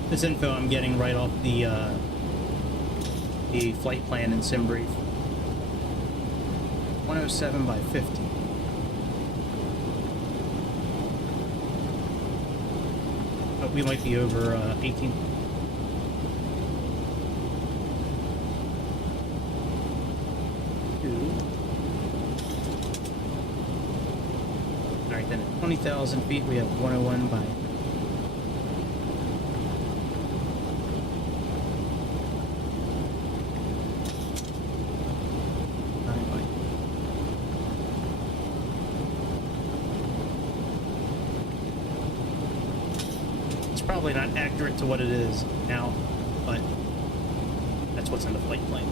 This info I'm getting right off the flight plan and sim brief. 107 by 50. Oh, we might be over 18. All right, then at 20,000 feet we have 101 by. Probably not accurate to what it is now, but that's what's in the flight plan.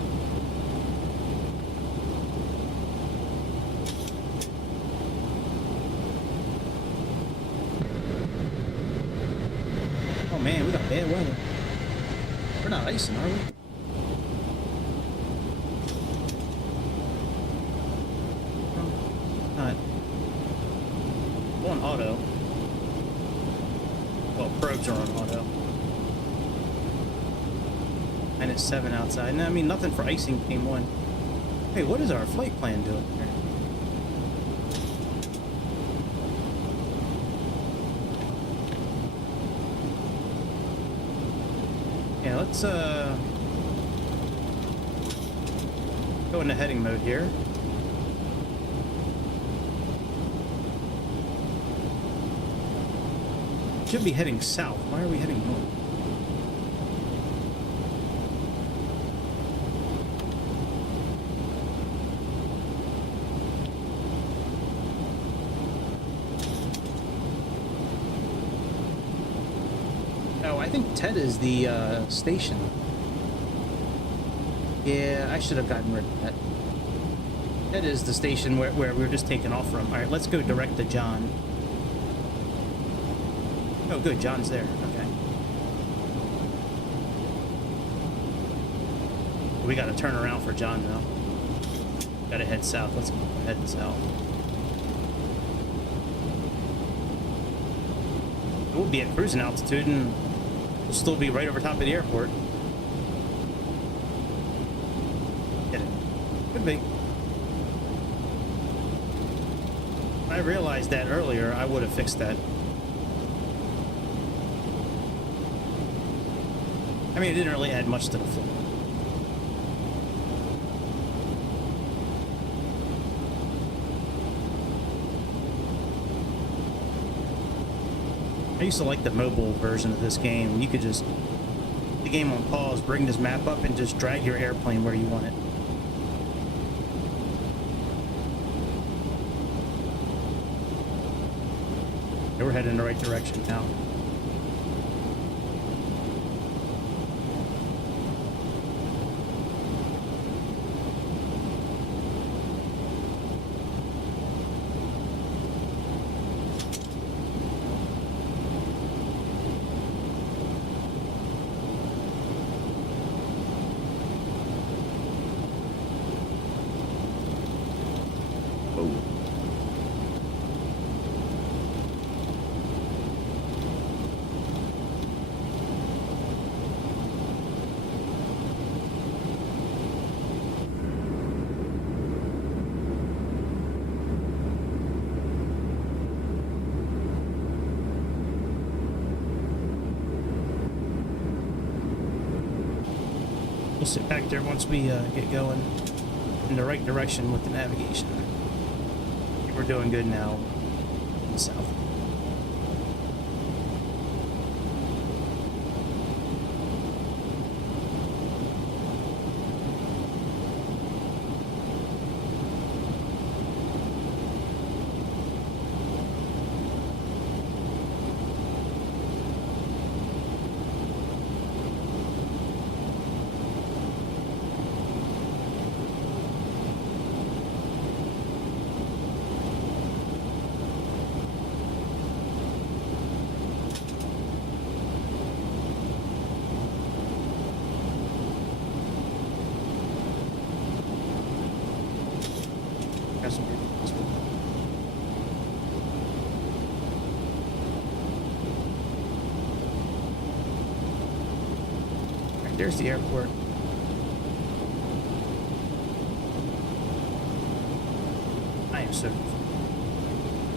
Oh man, we got bad weather. We're not icing, are we? No, not. We're on auto. Well, probes are on auto. -7 outside. No, I mean, nothing for icing came on. Hey, what is our flight plan doing here? Yeah, let's go into heading mode here. Should be heading south. Why are we heading north? think Ted is the station. Yeah, I should have gotten rid of that. Ted is the station where we're just taking off from. All right, let's go direct to John. Oh, good, John's there. Okay. We got to turn around for John now. Got to head south. Let's head south. We'll be at cruising altitude and we'll still be right over top of the airport. Get it? Could be. If I realized that earlier, I would have fixed that. I mean, it didn't really add much to the flight. I used to like the mobile version of this game. You could just put the game on pause, bring this map up, and just drag your airplane where you want it. We're heading in the right direction now. We'll sit back there once we get going in the right direction with the navigation. We're doing good now in the south. There's the airport. I am so.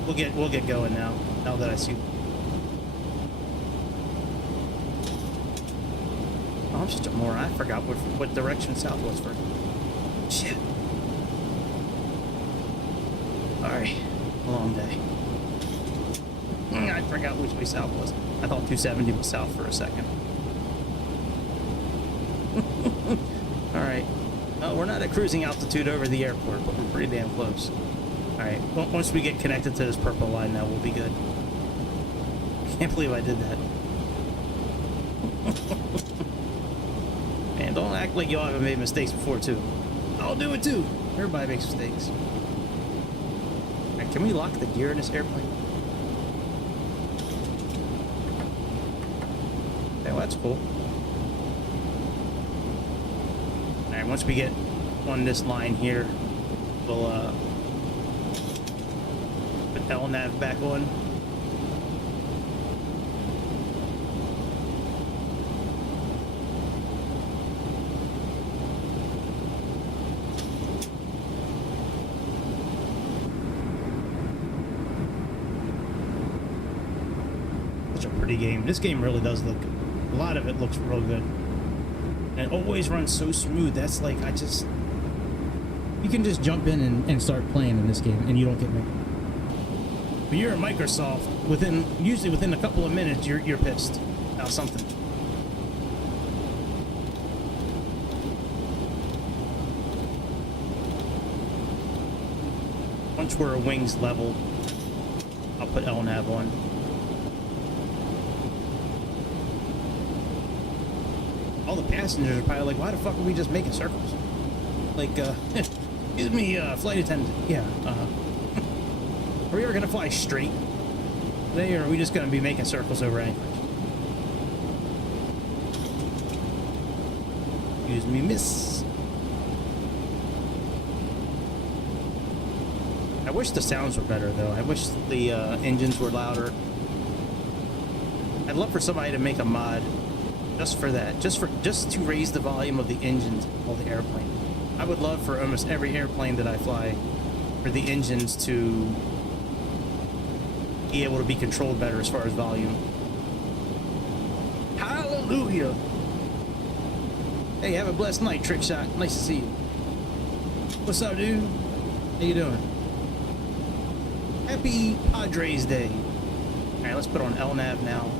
We'll get going now. Now that I see. Oh, I'm such a moron. I forgot what direction south was for. Shit. Sorry. Long day. I forgot which way south was. I thought 270 was south for a second. Alright. Well, we're not at cruising altitude over the airport, but we're pretty damn close. Alright. Once we get connected to this purple line now, we'll be good. Can't believe I did that. Man, don't act like y'all haven't made mistakes before, too. I'll do it, too. Everybody makes mistakes. Alright, can we lock the gear in this airplane? Okay, well, that's cool. Once we get on this line here, we'll put LNAV back on. Such a pretty game. This game really does look, a lot of it looks real good. And it always runs so smooth. That's like, you can just jump in and start playing in this game and you don't get me. But you're at Microsoft, usually within a couple of minutes, you're pissed about something. Once we're wings level, I'll put LNAV on. all the passengers are probably like, why the fuck are we just making circles? Like, excuse me, flight attendant. Yeah, are we ever gonna fly straight today, or are we just gonna be making circles over Anchorage? Excuse me, miss. I wish the sounds were better, though. I wish the engines were louder. I'd love for somebody to make a mod just for that, just to raise the volume of the engines of all the airplanes. I would love for almost every airplane that I fly for the engines to be able to be controlled better as far as volume. Hallelujah! Hey, have a blessed night, Trick Shot. Nice to see you. What's up, dude? How you doing? Happy Padres Day. Alright, let's put on LNAV now.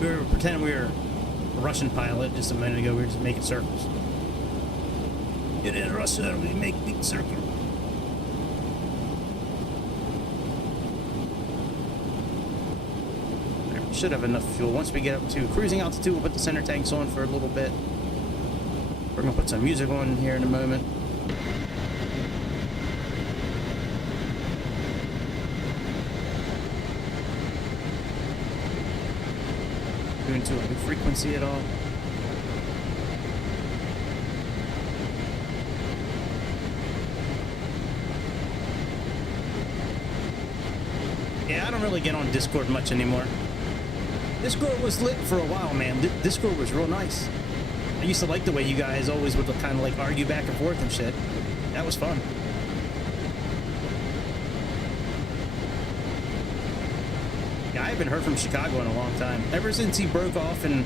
We were pretending we were a Russian pilot just a minute ago. We were just making circles. Get in Russia, we make big circles. Right, we should have enough fuel. Once we get up to cruising altitude, we'll put the center tanks on for a little bit. We're gonna put some music on here in a moment. Going to a new frequency at all? Yeah, I don't really get on Discord much anymore. Discord was lit for a while, man. Discord was real nice. I used to like the way you guys always would kind of like argue back and forth and shit. That was fun. Yeah, I haven't heard from Chicago in a long time. Ever since he broke off and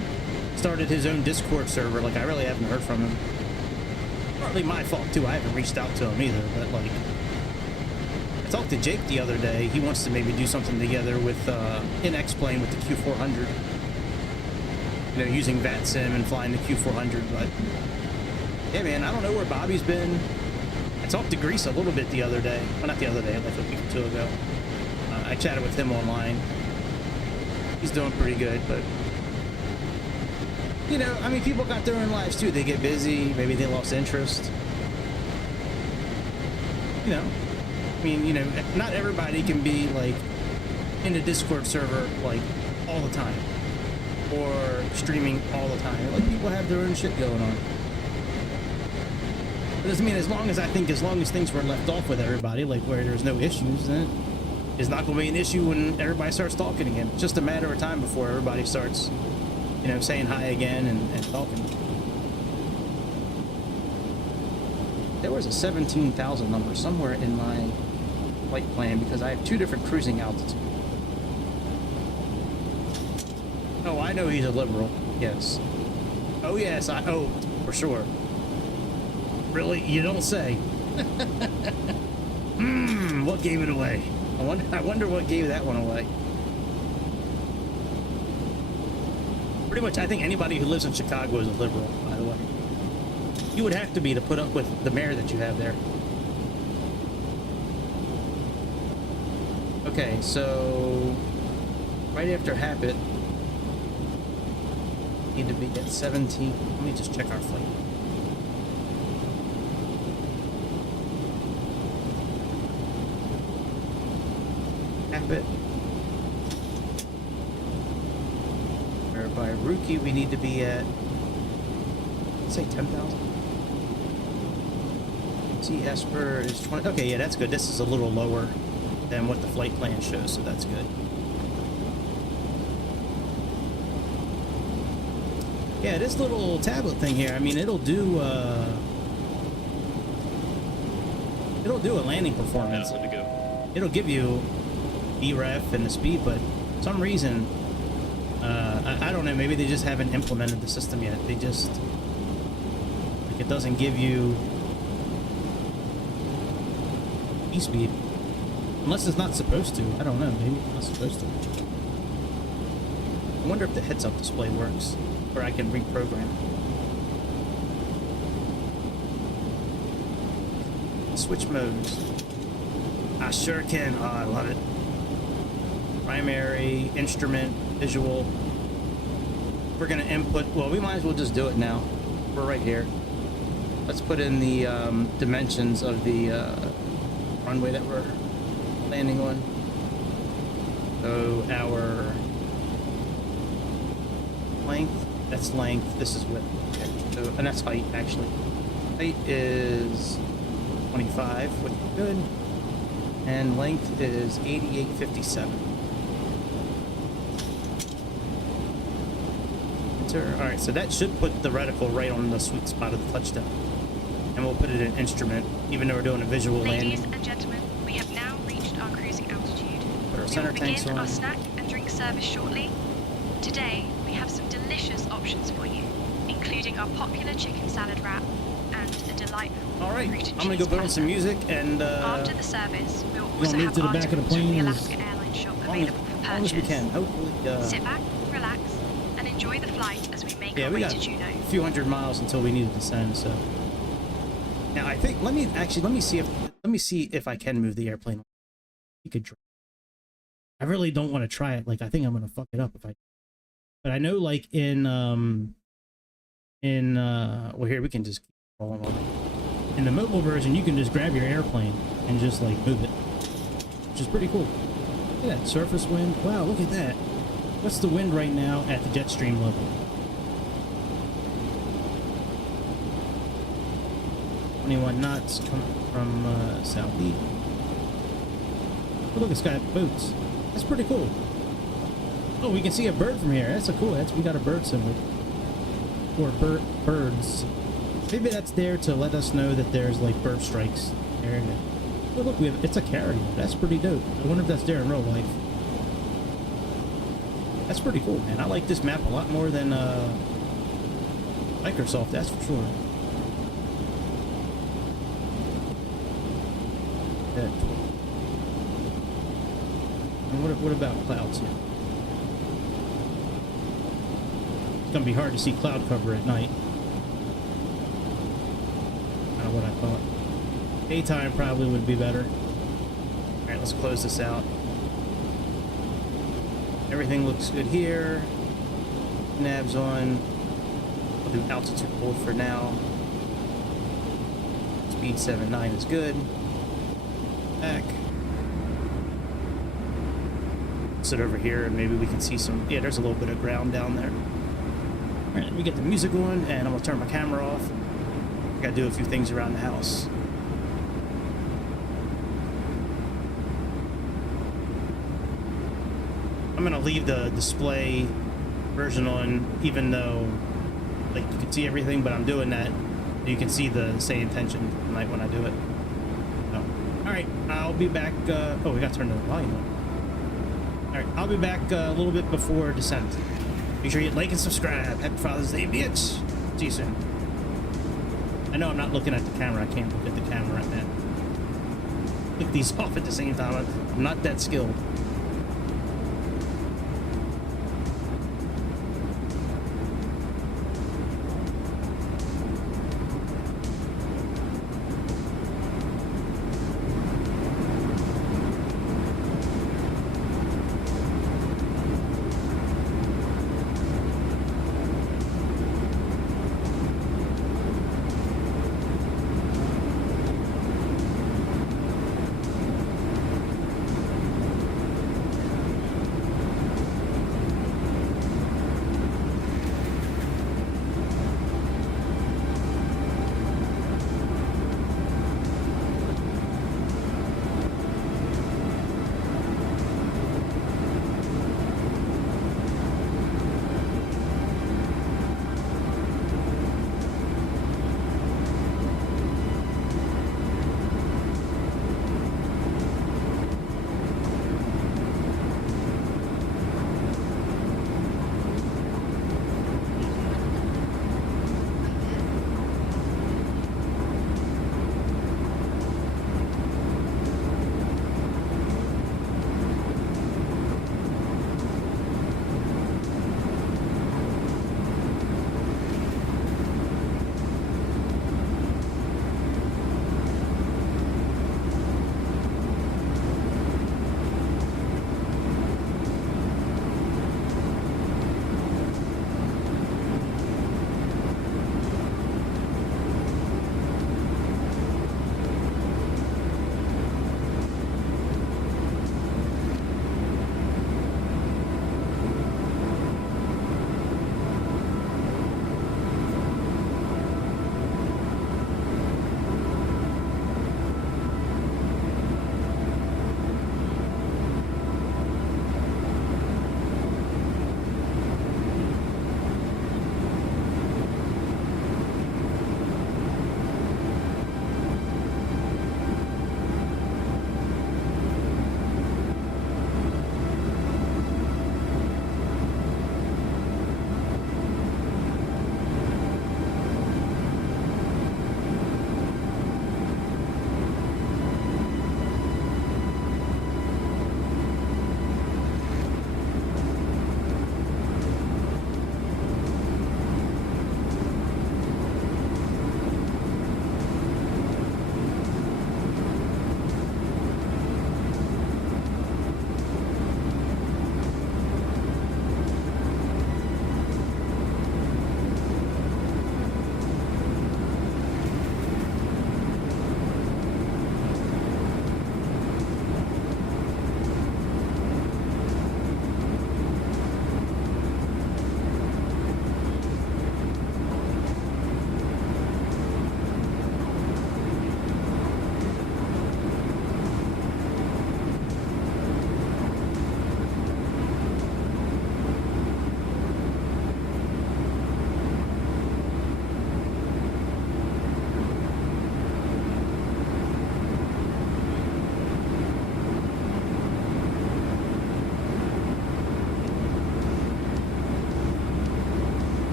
started his own Discord server, like, I really haven't heard from him. Partly my fault, too. I haven't reached out to him either, but, like, I talked to Jake the other day. He wants to maybe do something together with, in X-Plane with the Q400. You know, using VATSIM and flying the Q400, but yeah, man, I don't know where Bobby's been. I talked to Grease a little bit the other day. Well, not the other day, like a week or two ago. I chatted with him online. He's doing pretty good, but you know, I mean, people got their own lives too. They get busy, maybe they lost interest. You know, I mean, you know, not everybody can be like in a Discord server like all the time, or streaming all the time. Like, people have their own shit going on. But doesn't mean, as long as things were left off with everybody, like where there's no issues, then it's not going to be an issue when everybody starts talking again. It's just a matter of time before everybody starts, you know, saying hi again and talking. There was a 17,000 number somewhere in my flight plan because I have two different cruising altitudes. Oh, I know he's a liberal. Yes. Oh, yes. Oh, for sure. Really? You don't say. What gave it away? I wonder what gave that one away. Pretty much, I think anybody who lives in Chicago is a liberal, by the way. You would have to be to put up with the mayor that you have there. Okay, so right after Habit, need to be at 17. Let me just check our flight. Habit. Or by Rookie, we need to be at, let's say 10,000. See, Esper is 20. Okay, yeah, that's good. This is a little lower than what the flight plan shows, so that's good. Yeah, this little tablet thing here, I mean, it'll do a landing performance. It'll give you BREF and the speed, but for some reason, I don't know, maybe they just haven't implemented the system yet. They just, like, it doesn't give you E-speed. Unless it's not supposed to. I don't know, maybe it's not supposed to. I wonder if the heads-up display works, or I can reprogram. Switch modes. I sure can. Oh, I love it. primary, instrument, visual. We're gonna input, well, we might as well just do it now. We're right here. Let's put in the dimensions of the runway that we're landing on. So our length, that's length, this is width. Okay. So, and that's height, actually. Height is 25, which is good. And length is 88.57. Enter. All right, so that should put the reticle right on the sweet spot of the touchdown. And we'll put it in instrument, even though we're doing a visual landing. Ladies and gentlemen, we have now reached our cruising altitude. Put our center We will tanks begin on. our snack and drink service shortly. Today, we have some delicious options for you, including our popular chicken salad wrap and a delightful All right, fruit and I'm gonna go cheese put on some platter. music and After the service, we will gonna also move have to the back of the articles from plane the as- Alaska Airlines shop available for as long as we purchase. can. Hopefully, Sit back, relax, and enjoy the flight as we make yeah, our we way got to Juneau. a few hundred miles until we need to descend. So now I think let me see if I can move the airplane. You could. I really don't want to try it. Like, I think I'm gonna fuck it up if I. But I know, like in well, here we can just keep rolling on. in the mobile version, you can just grab your airplane and just like move it, which is pretty cool. Look at that surface wind. Wow, look at that. What's the wind right now at the jet stream level? 21 knots coming from southeast. Oh, look, it's got boats. That's pretty cool. Oh, we can see a bird from here. That's a cool. We got a bird symbol. Or birds. Maybe that's there to let us know that there's like bird strikes there. Oh, look, it's a carrier. That's pretty dope. I wonder if that's there in real life. That's pretty cool, man. I like this map a lot more than Microsoft, that's for sure. And what about clouds here? It's gonna be hard to see cloud cover at night. Kind of what I thought. Daytime probably would be better. All right, let's close this out. Everything looks good here. Nav's on. We'll do altitude hold for now. Speed 7.9 is good. Back. Sit over here and maybe we can see some. Yeah, there's a little bit of ground down there. All right, let me get the music on and I'm gonna turn my camera off. I gotta do a few things around the house. I'm gonna leave the display version on, even though like you can see everything, but I'm doing that. You can see the Sayintentions tonight when I do it. So, all right, I'll be back. Oh, we got to turn the volume on. All right, I'll be back a little bit before descent. Make sure you like and subscribe. Happy Father's Day, bitch. See you soon. I know I'm not looking at the camera. I can't look at the camera right now. Pick these off at the same time. I'm not that skilled.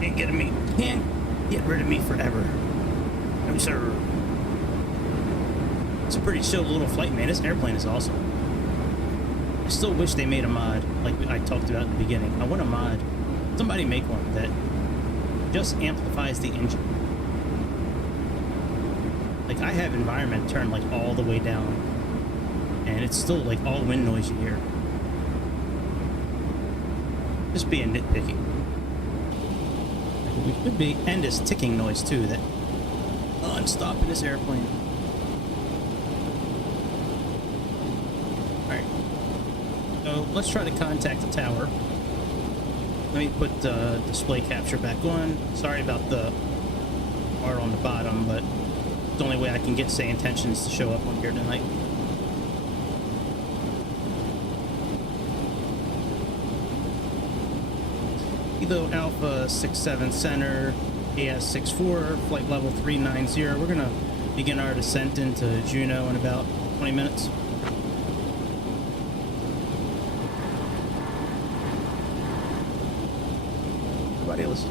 Can't get rid of me forever. No, sir. It's a pretty chill little flight, man. This airplane is awesome. I still wish they made a mod, like I talked about in the beginning. I want a mod. Somebody make one that just amplifies the engine. Like, I have environment turned, like, all the way down. And it's still, like, all wind noise you hear. Just being nitpicky. We should be, and this ticking noise too, that non-stop in this airplane. Alright. So let's try to contact the tower. Let me put the display capture back on. Sorry about the bar on the bottom, but it's the only way I can get Sayintentions to show up on here tonight. Kilo Alpha 67 Center, AS64, flight level 390. We're going to begin our descent into Juneau in about 20 minutes. Everybody listen.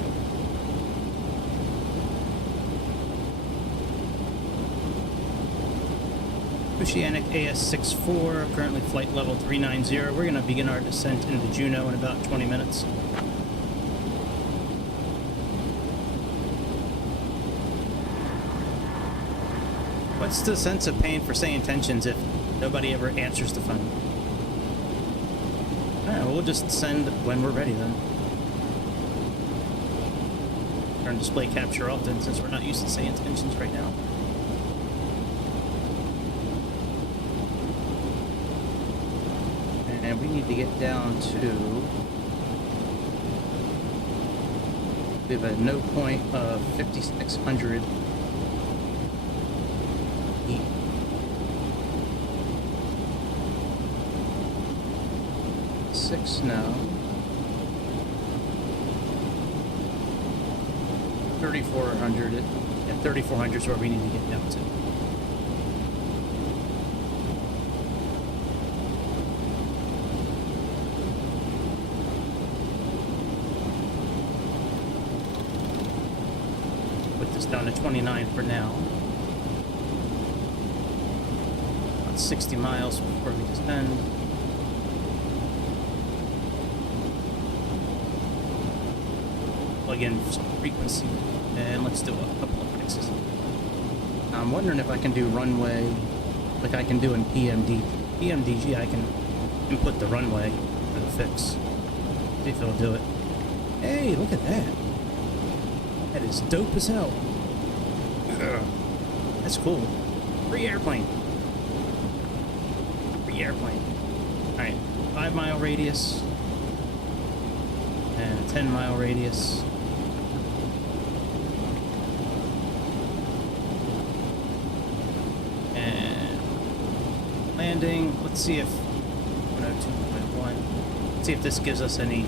Oceanic AS64, currently flight level 390. We're going to begin our descent into Juneau in about 20 minutes. What's the sense of paying for Sayintentions if nobody ever answers the phone? Alright, well, we'll just send when we're ready then. Turn display capture off then, since we're not using Sayintentions right now. And we need to get down to... We have a no point of 5,600. 6 now. 3,400. Yeah, 3,400 is where we need to get down to. Put this down to 29 for now. About 60 miles before we descend. Plug in some frequency, and let's do a couple of fixes. I'm wondering if I can do runway like I can do in PMDG. I can input the runway for the fix. See if it'll do it. Hey, look at that. That is dope as hell. That's cool. Free airplane. Free airplane. Alright, 5-mile radius. And a 10-mile radius. Landing. Let's see if 102.1. Let's see if this gives us any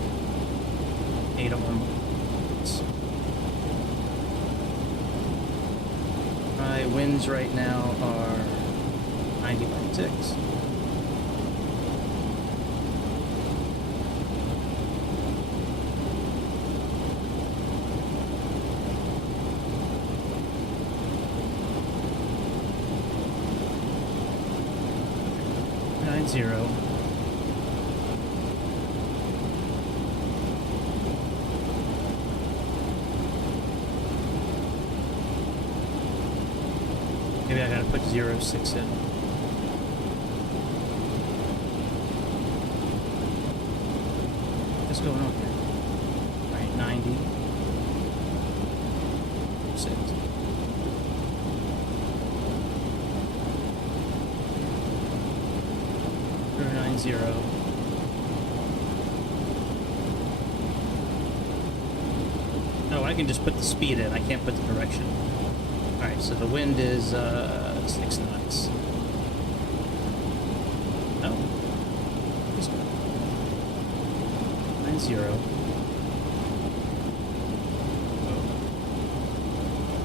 data on. My winds right now are 90.6. Zero. Maybe I gotta put 06 in. What's going on here? Alright, 90. 6. Zero. No, I can just put the speed in. I can't put the direction. Alright, so the wind is 6 knots. No. 90. Oh.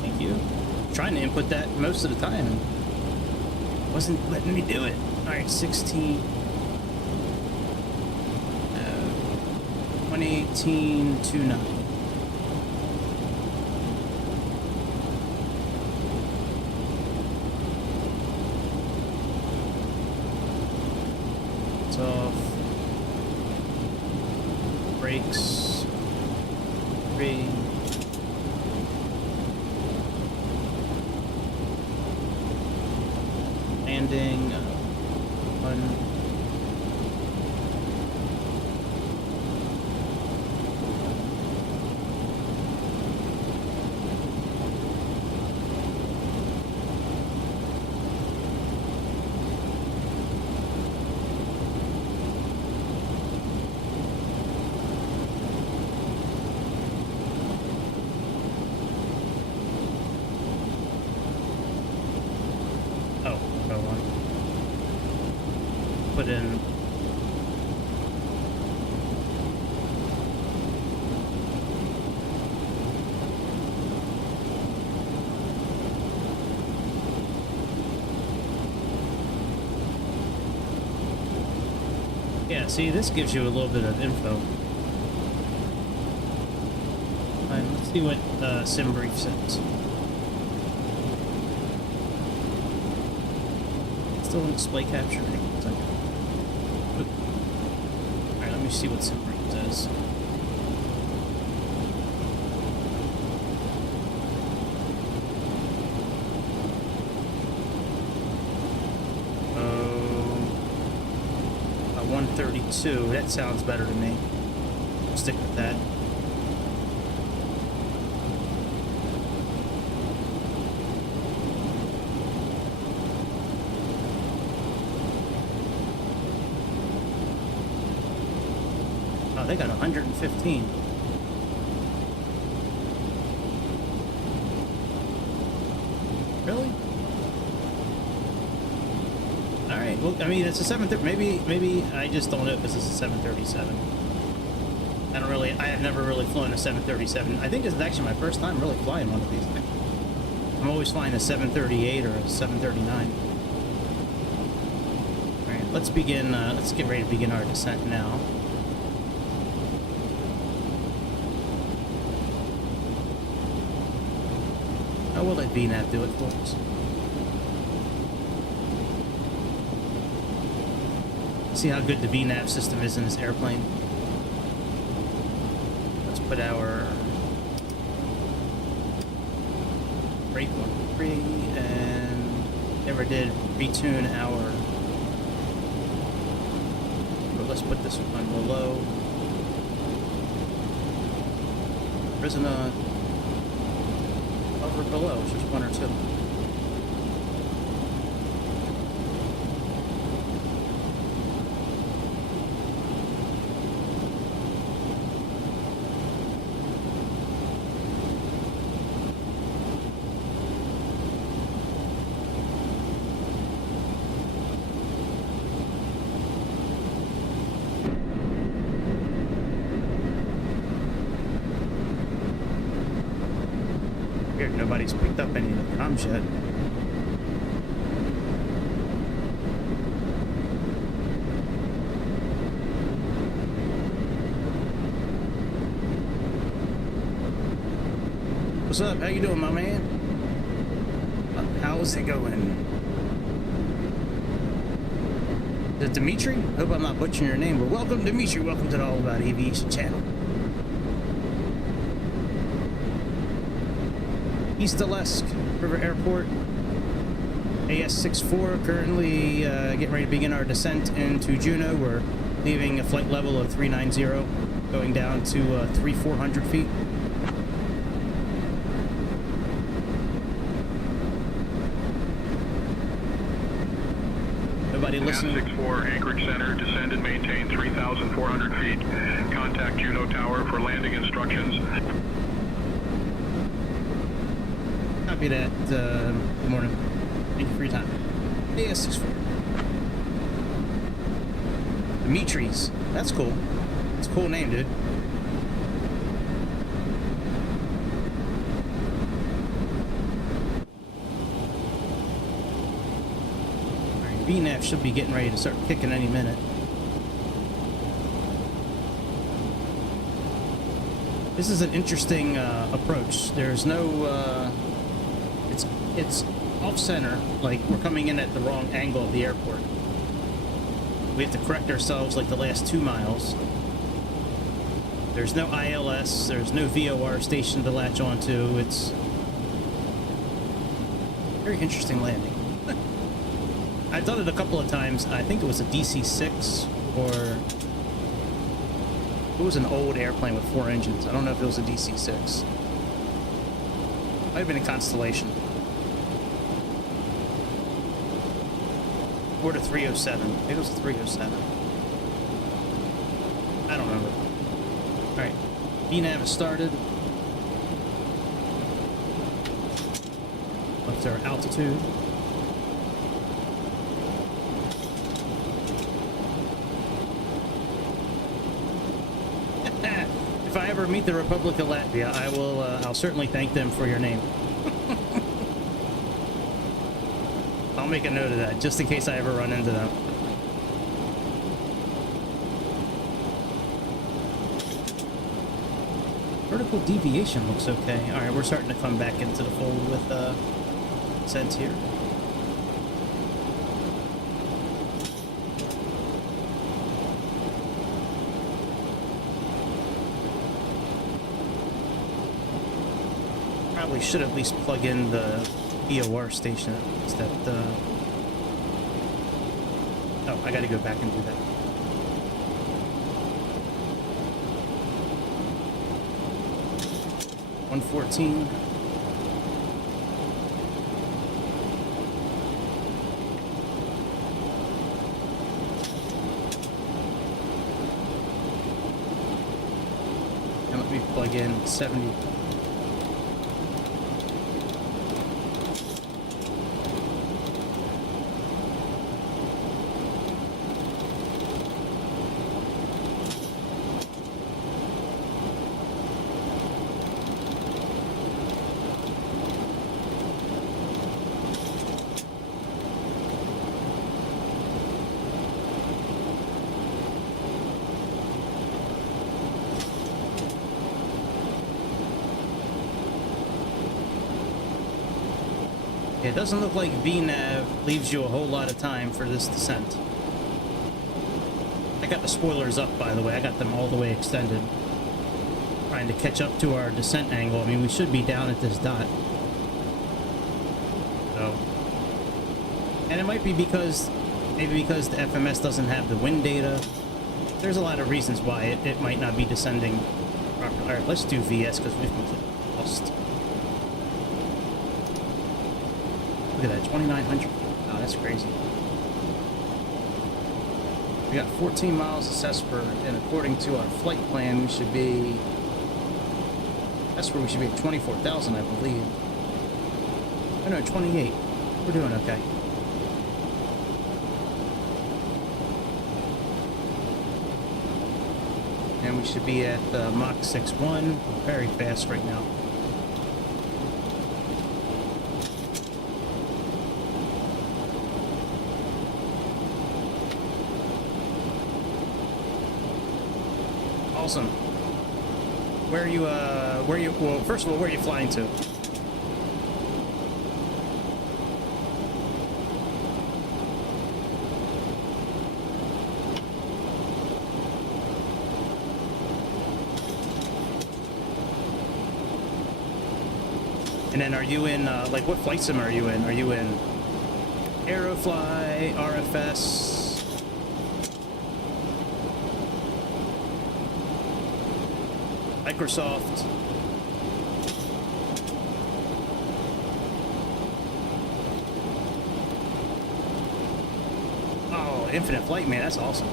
Thank you. I'm trying to input that most of the time. It wasn't letting me do it. Alright, 16. 118.29. Lights off. Brakes. 3. Landing. 1. Put in yeah, see, this gives you a little bit of info. Alright, let's see what sim brief says. Still in display capture. Alright, let me see what sim brief says. Oh, 132. That sounds better to me. I'll stick with that. They got 115. Really? All right. Well, I mean, it's a 730. Maybe I just don't know if this is a 737. I don't really. I have never really flown a 737. I think this is actually my first time really flying one of these things. I'm always flying a 738 or a 739. All right. Let's begin. Let's get ready to begin our descent now. How will that VNAV do it for us? See how good the VNAV system is in this airplane. Let's put our brake on 3 and never did retune our. But let's put this on low. Prisoner. Over below, it's just 1 or 2. Nobody's picked up any of the comms yet. What's up? How you doing, my man? How's it going? Is it Dimitri? Hope I'm not butchering your name, but welcome, Dimitri. Welcome to the All About Aviation channel. East Alaskan River Airport, AS-64, currently getting ready to begin our descent into Juneau. We're leaving a flight level of 390, going down to 3,400 feet. Nobody listening? 64, Anchorage Center, descend and maintain 3,400 feet. Contact Juneau Tower for landing instructions. Copy that. Good morning. Thank you for your time. AS-64. Dimitri's. That's cool. It's a cool name, dude. Alright, VNAV should be getting ready to start kicking any minute. This is an interesting approach. There's no... It's off-center, like we're coming in at the wrong angle of the airport. we have to correct ourselves like the last 2 miles. There's no ILS, there's no VOR station to latch onto. It's a very interesting landing. I've done it a couple of times. I think it was a DC-6 or it was an old airplane with 4 engines. I don't know if it was a DC-6. Might have been a Constellation. Or the 307. Maybe it was a 307. I don't remember. Alright. VNAV has started. What's our altitude? If I ever meet the Republic of Latvia, I will, I'll certainly thank them for your name. I'll make a note of that, just in case I ever run into them. Vertical deviation looks okay. Alright, we're starting to come back into the fold with, sense here. Probably should at least plug in the VOR station that oh, I gotta go back and do that. $114. And let me plug in 70. It doesn't look like VNAV leaves you a whole lot of time for this descent. I got the spoilers up, by the way. I got them all the way extended. Trying to catch up to our descent angle. I mean, we should be down at this dot. So. And it might be because, maybe because the FMS doesn't have the wind data. There's a lot of reasons why it might not be descending properly. Alright, let's do VS because we've completely lost. Look at that, 2,900. Wow, that's crazy. We got 14 miles of Cesper, and according to our flight plan, we should be... That's where we should be at 24,000, I believe. Oh no, 28. We're doing okay. And we should be at Mach 6.1. Very fast right now. Awesome. Where are you, well, first of all, where are you flying to? And then are you in, like, what flight sim are you in? Are you in Aerofly, RFS? Microsoft. Oh, Infinite Flight, man, that's awesome.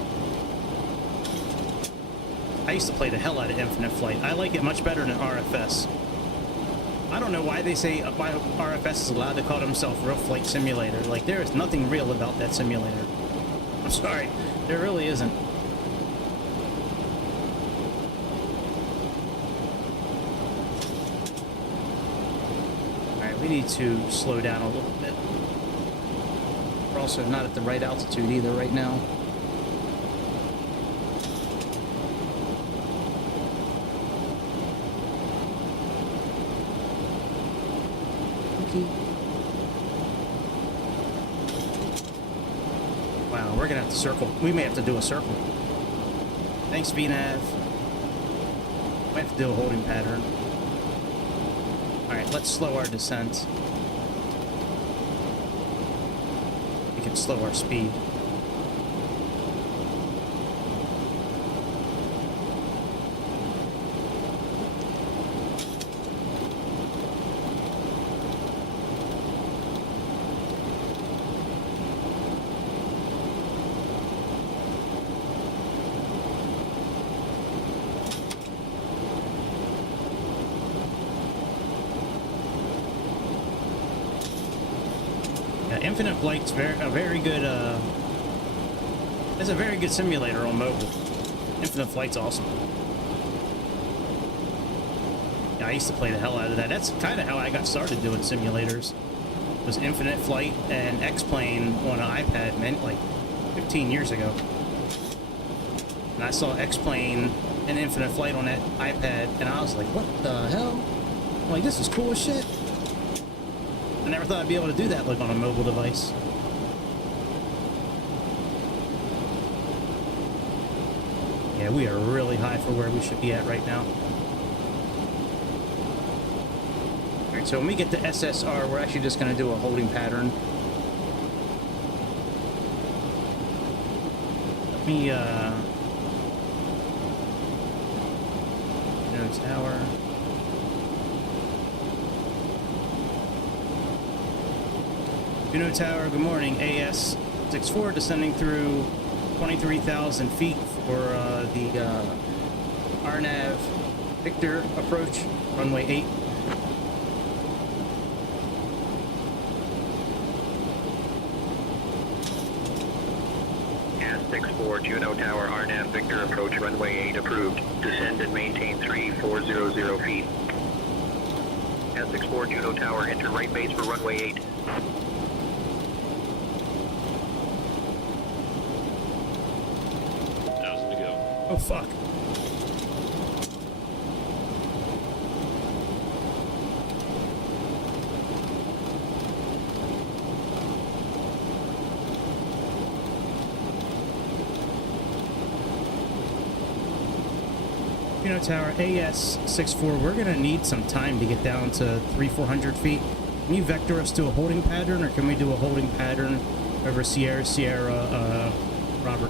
I used to play the hell out of Infinite Flight. I like it much better than RFS. I don't know why they say why RFS is allowed to call himself Real Flight Simulator. Like, there is nothing real about that simulator. I'm sorry, there really isn't. We need to slow down a little bit. We're also not at the right altitude either right now. Okay. Wow. Oh, we're gonna have to circle. We may have to do a circle. Thanks, VNav. We have to do a holding pattern. Alright, let's slow our descent. We can slow our speed. Infinite Flight's a very good it's a very good simulator on mobile. Infinite Flight's awesome. Yeah, I used to play the hell out of that. That's kind of how I got started doing simulators. It was Infinite Flight and X-Plane on an iPad, meant like 15 years ago. And I saw X-Plane and Infinite Flight on that iPad, and I was like, what the hell? I'm like, this is cool as shit. I never thought I'd be able to do that like on a mobile device. Yeah, we are really high for where we should be at right now. Alright, so when we get to SSR, we're actually just going to do a holding pattern. Let me, Juneau Tower. Juneau Tower, good morning. AS64 descending through 23,000 feet for the RNAV Victor approach, runway 8. AS64, Juneau Tower, RNAV Victor approach, runway 8 approved. Descend and maintain 3400 feet. AS64, Juneau Tower, enter right base for runway 8. Oh, fuck. Juneau Tower, AS64, we're going to need some time to get down to 300-400 feet. Can you vector us to a holding pattern, or can we do a holding pattern over Sierra, Robert?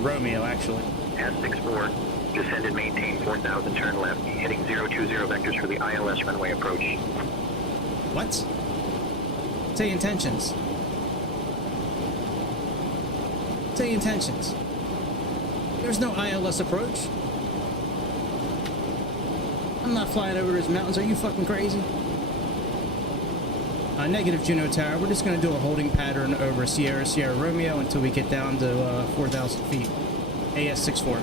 Romeo, actually. AS64, descend and maintain 4,000, turn left, heading 020 vectors for the ILS runway approach. What? Sayintentions. Sayintentions. There's no ILS approach. I'm not flying over those mountains. Are you fucking crazy? Negative Juneau Tower. We're just going to do a holding pattern over Sierra Romeo until we get down to 4,000 feet. AS64.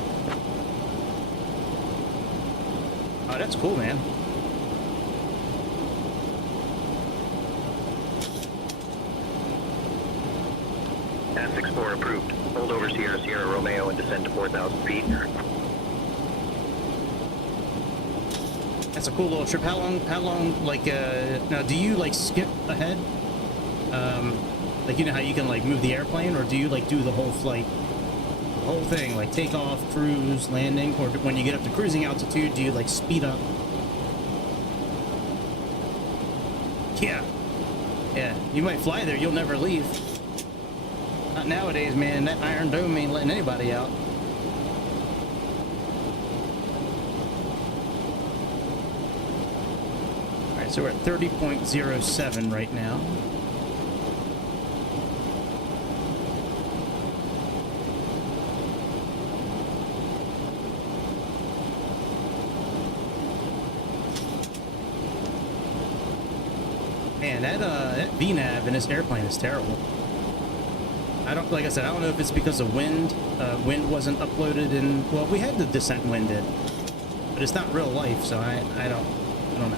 Oh, that's cool, man. AS64 approved. Hold over Sierra Romeo and descend to 4,000 feet. That's a cool little trip. How long, like, now, do you, like, skip ahead? Like, you know how you can, like, move the airplane, or do you, like, do the whole flight? The whole thing, like, take off, cruise, landing, or when you get up to cruising altitude, do you, like, speed up? Yeah. Yeah, you might fly there, you'll never leave. Not nowadays, man. That Iron Dome ain't letting anybody out. So we're at 30.07 right now. Man, that VNAV in this airplane is terrible. Like I said, I don't know if it's because of wind. Wind wasn't uploaded in. Well, we had the descent wind in, but it's not real life, so I don't know.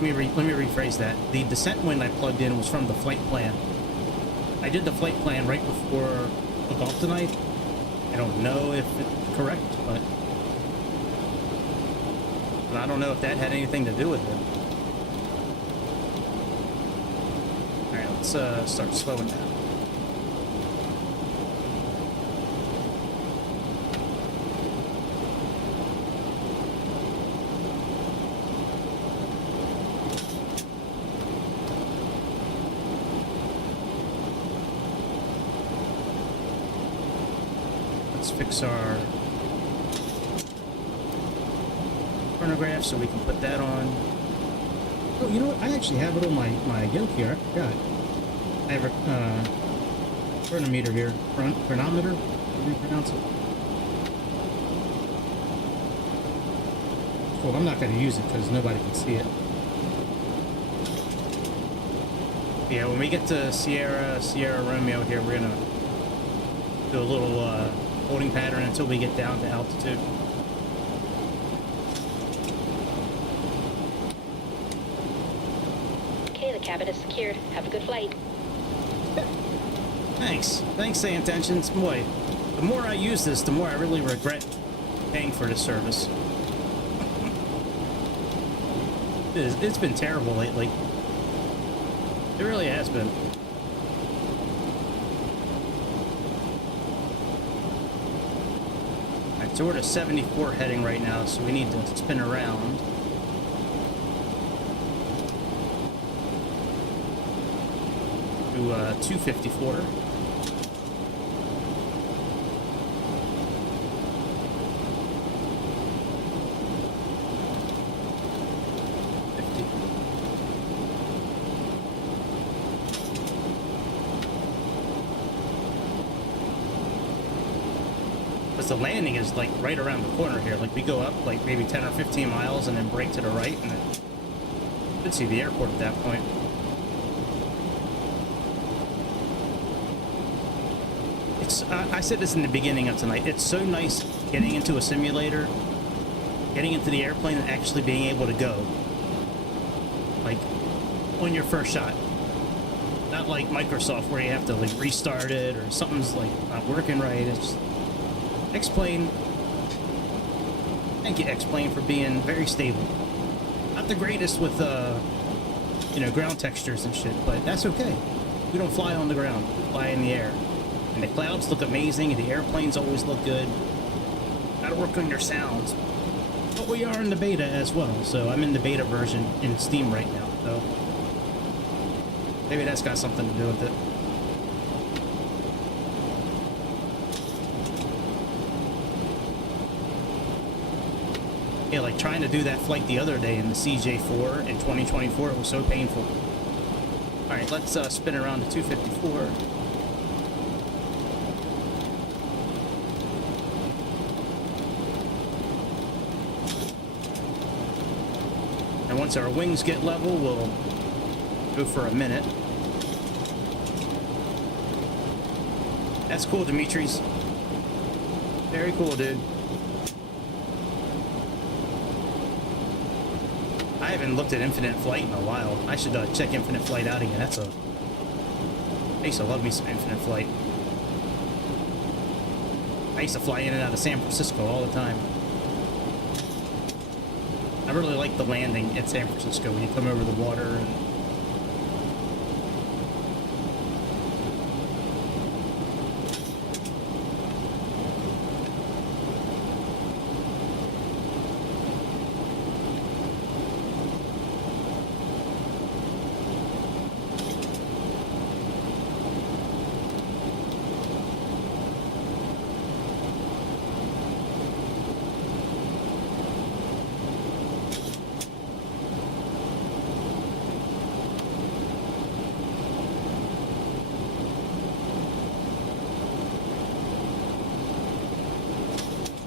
Let me rephrase that. The descent wind I plugged in was from the flight plan. I did the flight plan right before the golf tonight. I don't know if it's correct, but I don't know if that had anything to do with it. Alright, let's start slowing down. Let's fix our chronograph so we can put that on. Oh, you know what? I actually have it on my yoke here. I forgot. I have a chronometer here. Chronometer? How do you pronounce it? Well, I'm not going to use it because nobody can see it. Yeah, when we get to Sierra Romeo here, we're gonna do a little holding pattern until we get down to altitude. Okay, the cabin is secured. Have a good flight. Thanks, Sayintentions. Boy, the more I use this, the more I really regret paying for this service. It's been terrible lately. It really has been. Alright, so we're to 74 heading right now, so we need to spin around. To 254. The landing is like right around the corner here. Like we go up like maybe 10 or 15 miles and then brake to the right, and then you could see the airport at that point. It's I said this in the beginning of tonight. It's so nice getting into a simulator, getting into the airplane, and actually being able to go like on your first shot. Not like Microsoft where you have to like restart it or something's like not working right. It's just X-Plane. Thank you, X-Plane, for being very stable. Not the greatest with, you know, ground textures and shit, but that's okay. We don't fly on the ground. We fly in the air. And the clouds look amazing, and the airplanes always look good. Gotta work on your sounds. But we are in the beta as well, so I'm in the beta version in Steam right now, so maybe that's got something to do with it. Yeah, like trying to do that flight the other day in the CJ4 in 2024, it was so painful. Alright, let's spin around to 254. And once our wings get level, we'll go for a minute. That's cool, Dimitris. Very cool, dude. I haven't looked at Infinite Flight in a while. I should check Infinite Flight out again. I used to love me some Infinite Flight. I used to fly in and out of San Francisco all the time. I really like the landing at San Francisco when you come over the water and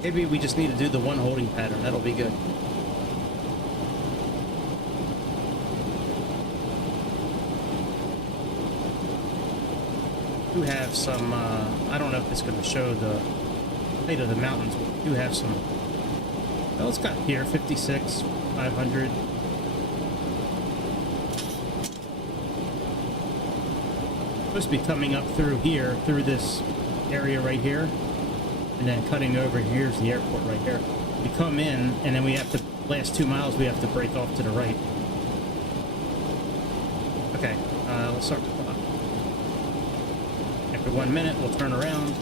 maybe we just need to do the one holding pattern. That'll be good. We do have some, I don't know if it's going to show the height of the mountains, but we do have some. Well, it's got here 56, 500. Supposed to be coming up through here, through this area right here. And then cutting over, here's the airport right here. We come in, and then we have to, last 2 miles, we have to break off to the right. Okay, let's start the clock. For 1 minute, we'll turn around.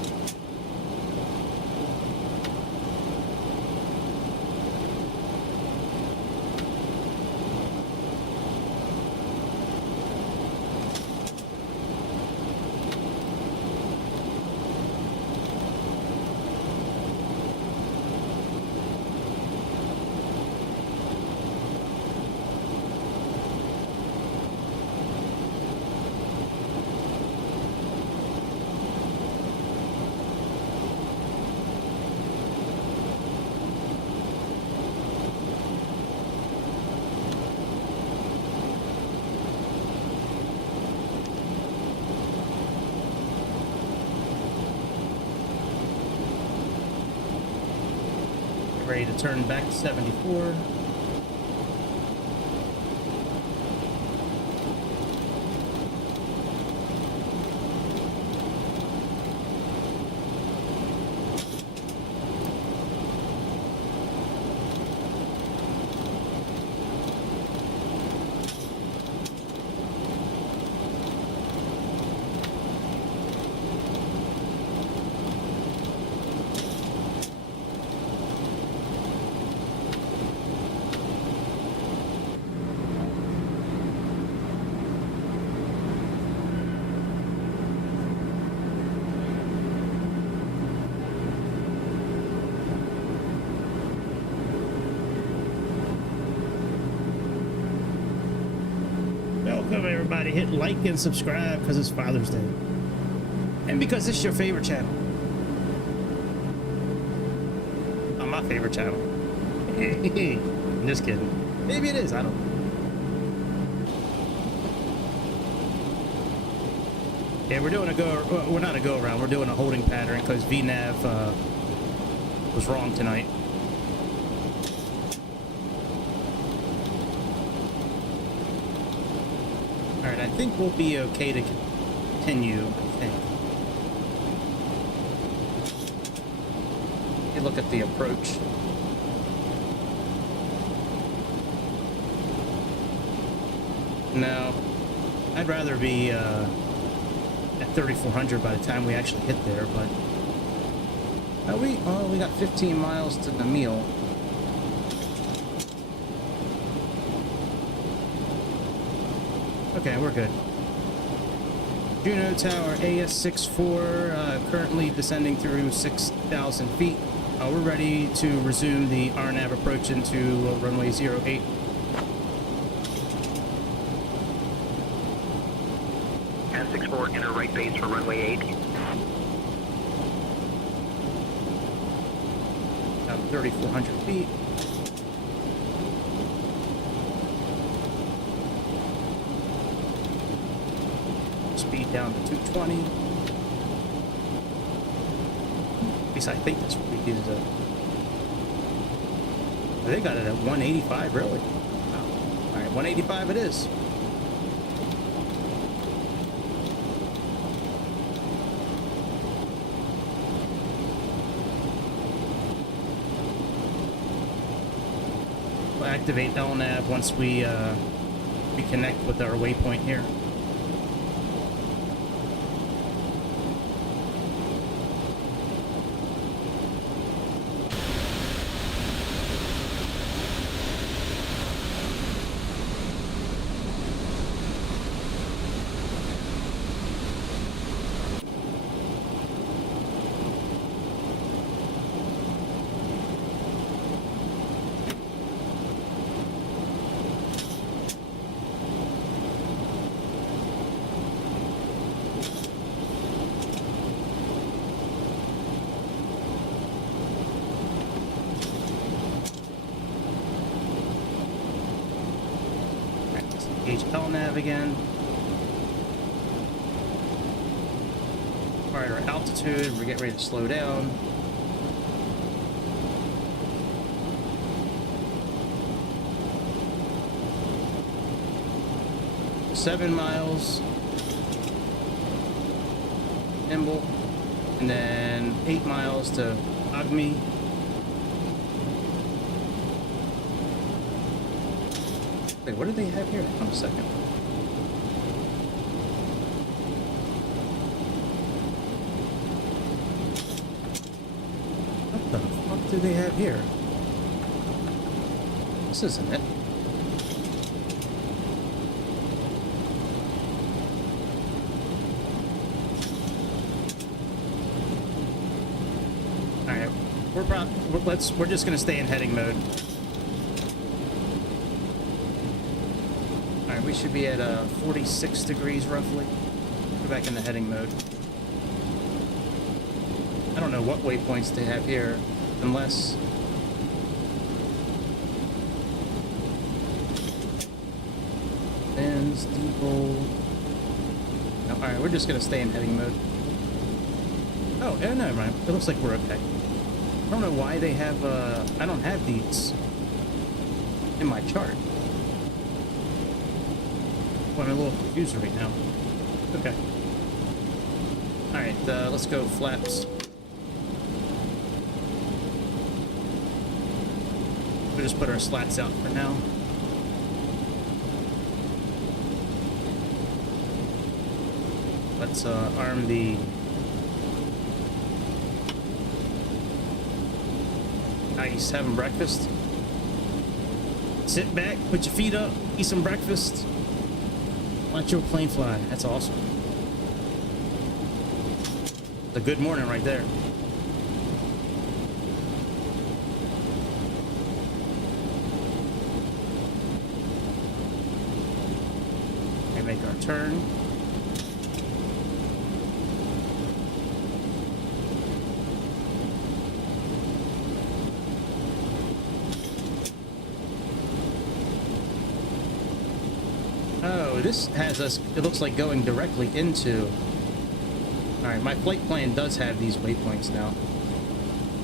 Ready to turn back to 74. Welcome everybody, hit like and subscribe because it's Father's Day. And because it's your favorite channel. Oh, my favorite channel. I'm just kidding. Maybe it is, I don't know. Yeah, we're doing a go, well, we're not a go around, we're doing a holding pattern because VNav was wrong tonight. Alright, I think we'll be okay to continue, I think. Hey, look at the approach. No, I'd rather be at 3,400 by the time we actually hit there, but we got 15 miles to the meal. Okay, we're good. Juneau Tower AS64 currently descending through 6,000 feet. We're ready to resume the RNAV approach into runway 08. AS64 enter right base for runway 8. About 3,400 feet. Speed down to 220. At least I think that's what we needed to. They got it at 185, really. Wow. All right, 185 it is. We'll activate LNAV once we reconnect with our waypoint here. Engage LNAV again. Alright, our altitude, we're getting ready to slow down. Seven miles. Nimble. And then 8 miles to Agmi. Wait, what do they have here? Hold on a second. do they have here? This isn't it. Alright, we're just gonna stay in heading mode. Alright, we should be at 46 degrees roughly. Go back into heading mode. I don't know what waypoints they have here, unless... Ends, Zibo... No, alright, we're just gonna stay in heading mode. Oh, yeah, never mind. It looks like we're okay. I don't know why they have, I don't have these in my chart. Well, I'm a little confused right now. Okay. Alright, let's go flaps. We'll just put our slats out for now. Let's arm the nice, having breakfast. Sit back, put your feet up, eat some breakfast. Watch your plane fly. That's awesome. It's a good morning right there. Okay, make our turn. This has us, it looks like going directly into... Alright, my flight plan does have these waypoints now.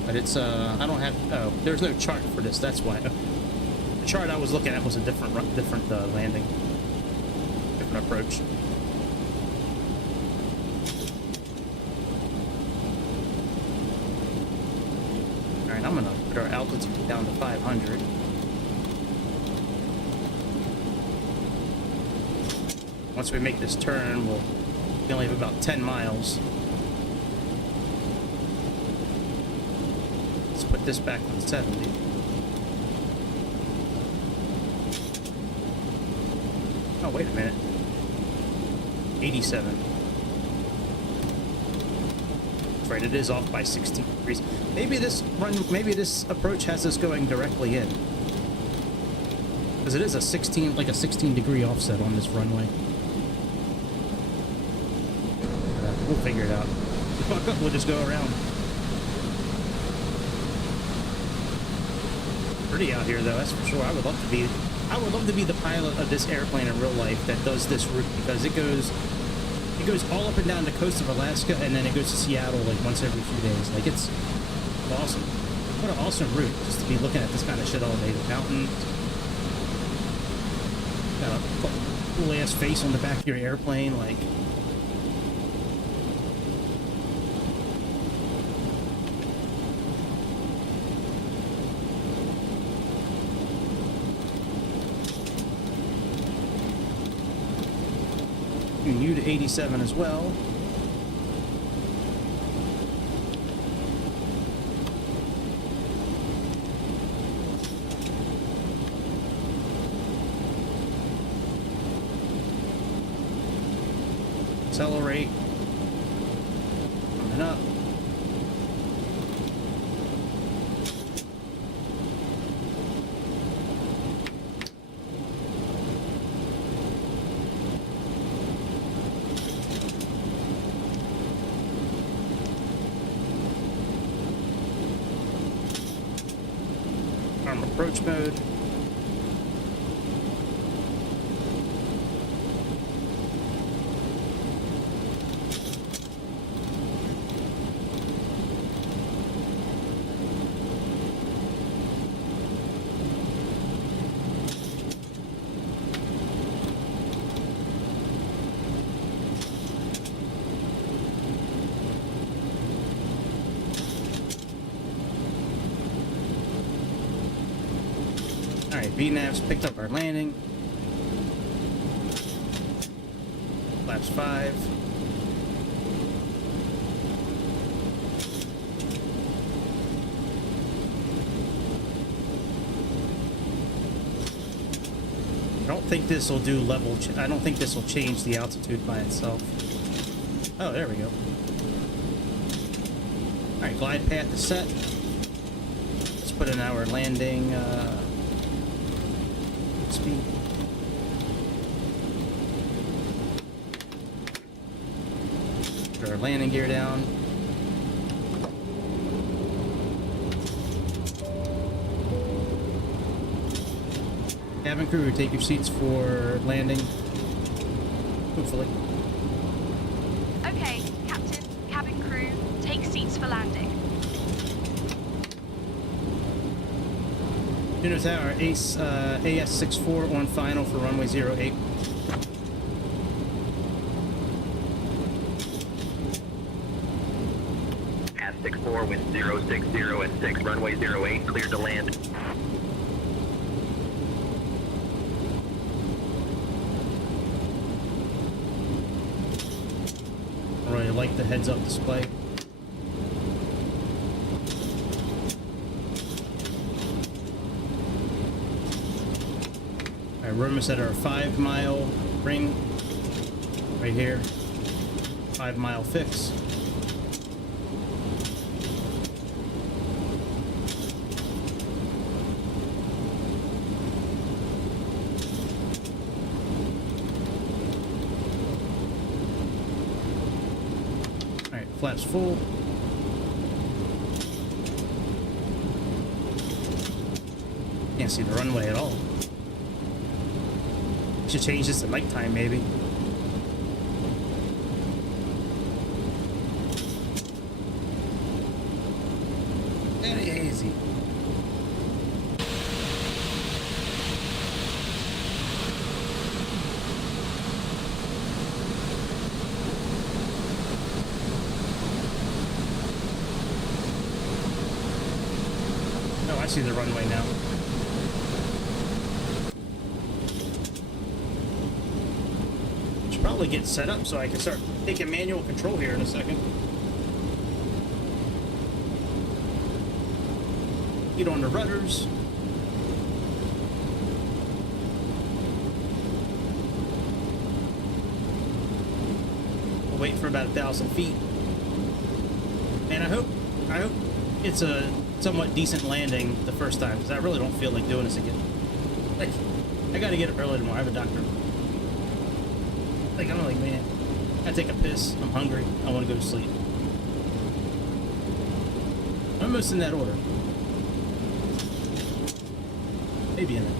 But it's, I don't have... Oh, there's no chart for this, that's why. The chart I was looking at was a different landing. Different approach. Alright, I'm gonna put our altitude down to 500. Once we make this turn, we only have about 10 miles. Let's put this back on 70. Oh, wait a minute. 87. That's right, it is off by 16 degrees. Maybe this approach has us going directly in. Because it is a 16 degree offset on this runway. We'll figure it out. Fuck up, we'll just go around. Pretty out here, though, that's for sure. I would love to be the pilot of this airplane in real life that does this route, because it goes all up and down the coast of Alaska, and then it goes to Seattle like once every few days. Like, it's awesome. What an awesome route, just to be looking at this kind of shit all day. The mountains. Got a cool ass face on the back of your airplane, like. You to 87 as well. Accelerate. Coming up. Approach mode. Alright, VNAV's picked up our landing. Flaps 5. don't think this will do level. I don't think this will change the altitude by itself. Oh, there we go. All right, glide path is set. Let's put in our landing speed. Put our landing gear down. Cabin crew, take your seats for landing. Hopefully. Okay, Captain, cabin crew, take seats for landing. Juneau Tower, AS64 on final for runway 08. AS64 with 060 and 6, runway 08, cleared to land. I really like the heads-up display. Alright, room is at our 5-mile ring. Right here. 5-mile fix. Flaps full. Can't see the runway at all. Should change this to nighttime, maybe. Very hazy. I see the runway now. Should probably get set up so I can start taking manual control here in a second. Get on the rudders. We'll wait for about 1,000 feet. And I hope it's a somewhat decent landing the first time, because I really don't feel like doing this again. Like, I gotta get up early tomorrow. I have a doctor. Like, I'm like, man, I gotta take a piss. I'm hungry. I want to go to sleep. Almost in that order. Maybe in that.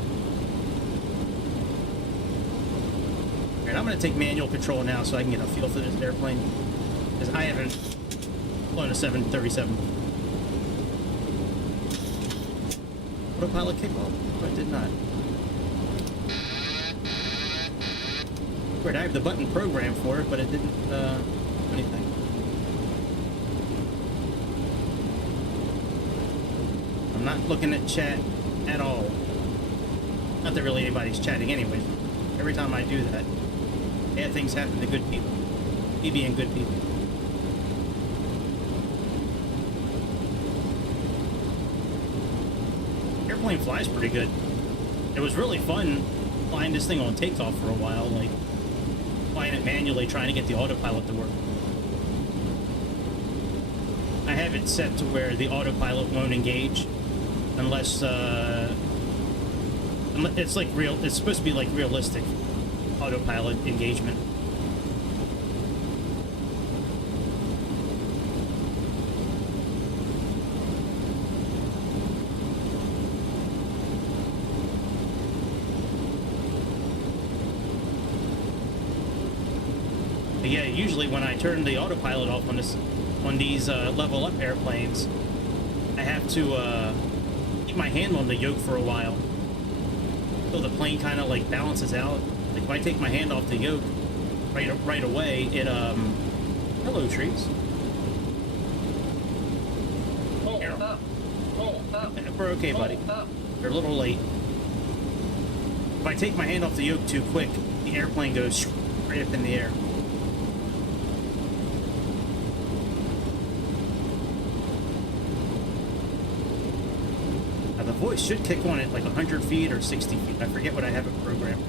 Alright, I'm gonna take manual control now so I can get a feel for this airplane, because I haven't flown a 737 before. Autopilot kickoff? Oh, it did not. Weird, I have the button programmed for it, but it didn't do anything. I'm not looking at chat at all. Not that really anybody's chatting anyways. Every time I do that, bad things happen to good people. Me being good people. Airplane flies pretty good. It was really fun flying this thing on takeoff for a while, like flying it manually, trying to get the autopilot to work. I have it set to where the autopilot won't engage unless it's like real. It's supposed to be like realistic autopilot engagement. Yeah, usually when I turn the autopilot off on these LevelUp airplanes, I have to keep my hand on the yoke for a while, so the plane kind of like balances out. Like if I take my hand off the yoke right away, it hello trees. We're okay, buddy. They're a little late. If I take my hand off the yoke too quick, the airplane goes straight up in the air. The voice should kick on at like 100 feet or 60 feet. I forget what I have it programmed.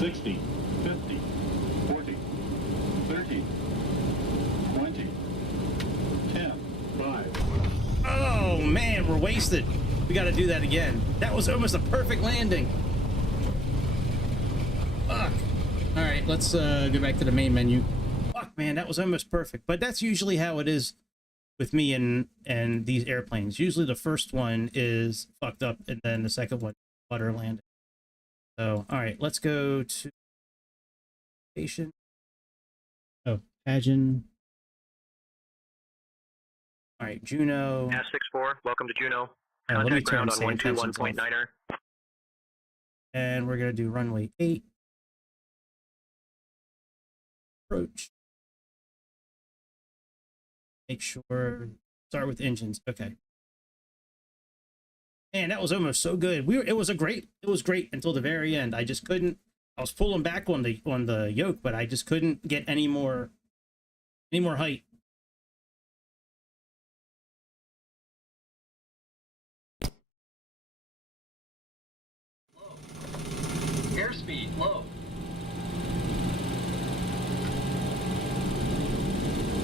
60, 50, 40, 30, 20, 10, 5. Oh man, we're wasted. We got to do that again. That was almost a perfect landing. Fuck. All right, let's go back to the main menu. Fuck, man, that was almost perfect. But that's usually how it is with me and these airplanes. Usually the first one is fucked up, and then the second one, butter landing. So, all right, let's go to station. Oh, Pageant. All right, Juneau. S64, welcome to Juneau. Let me Contact turn ground on Sayintentions 121.9er. And we're gonna do runway 8. Approach. Make sure. Start with engines. Okay. Man, that was almost so good. It was great until the very end. I just couldn't. I was pulling back on the yoke, but I just couldn't get any more height. Airspeed low.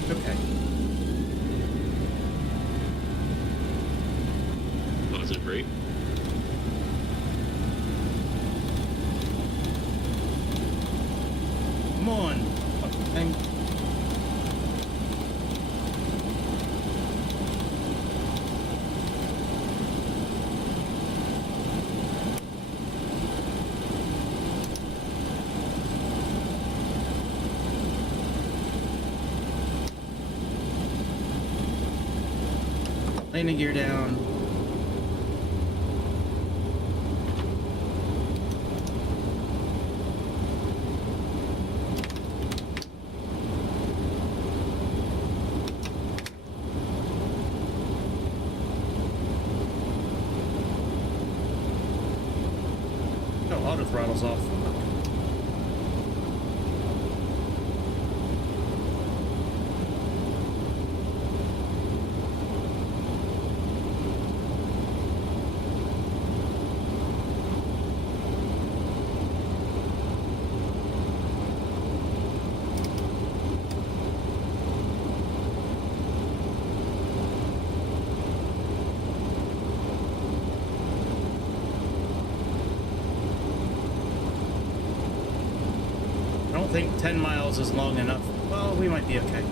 Okay. Positive rate. Come on. Fucking thing. Landing gear down. Oh, auto throttle's off. I don't think 10 miles is long enough. Well, we might be okay.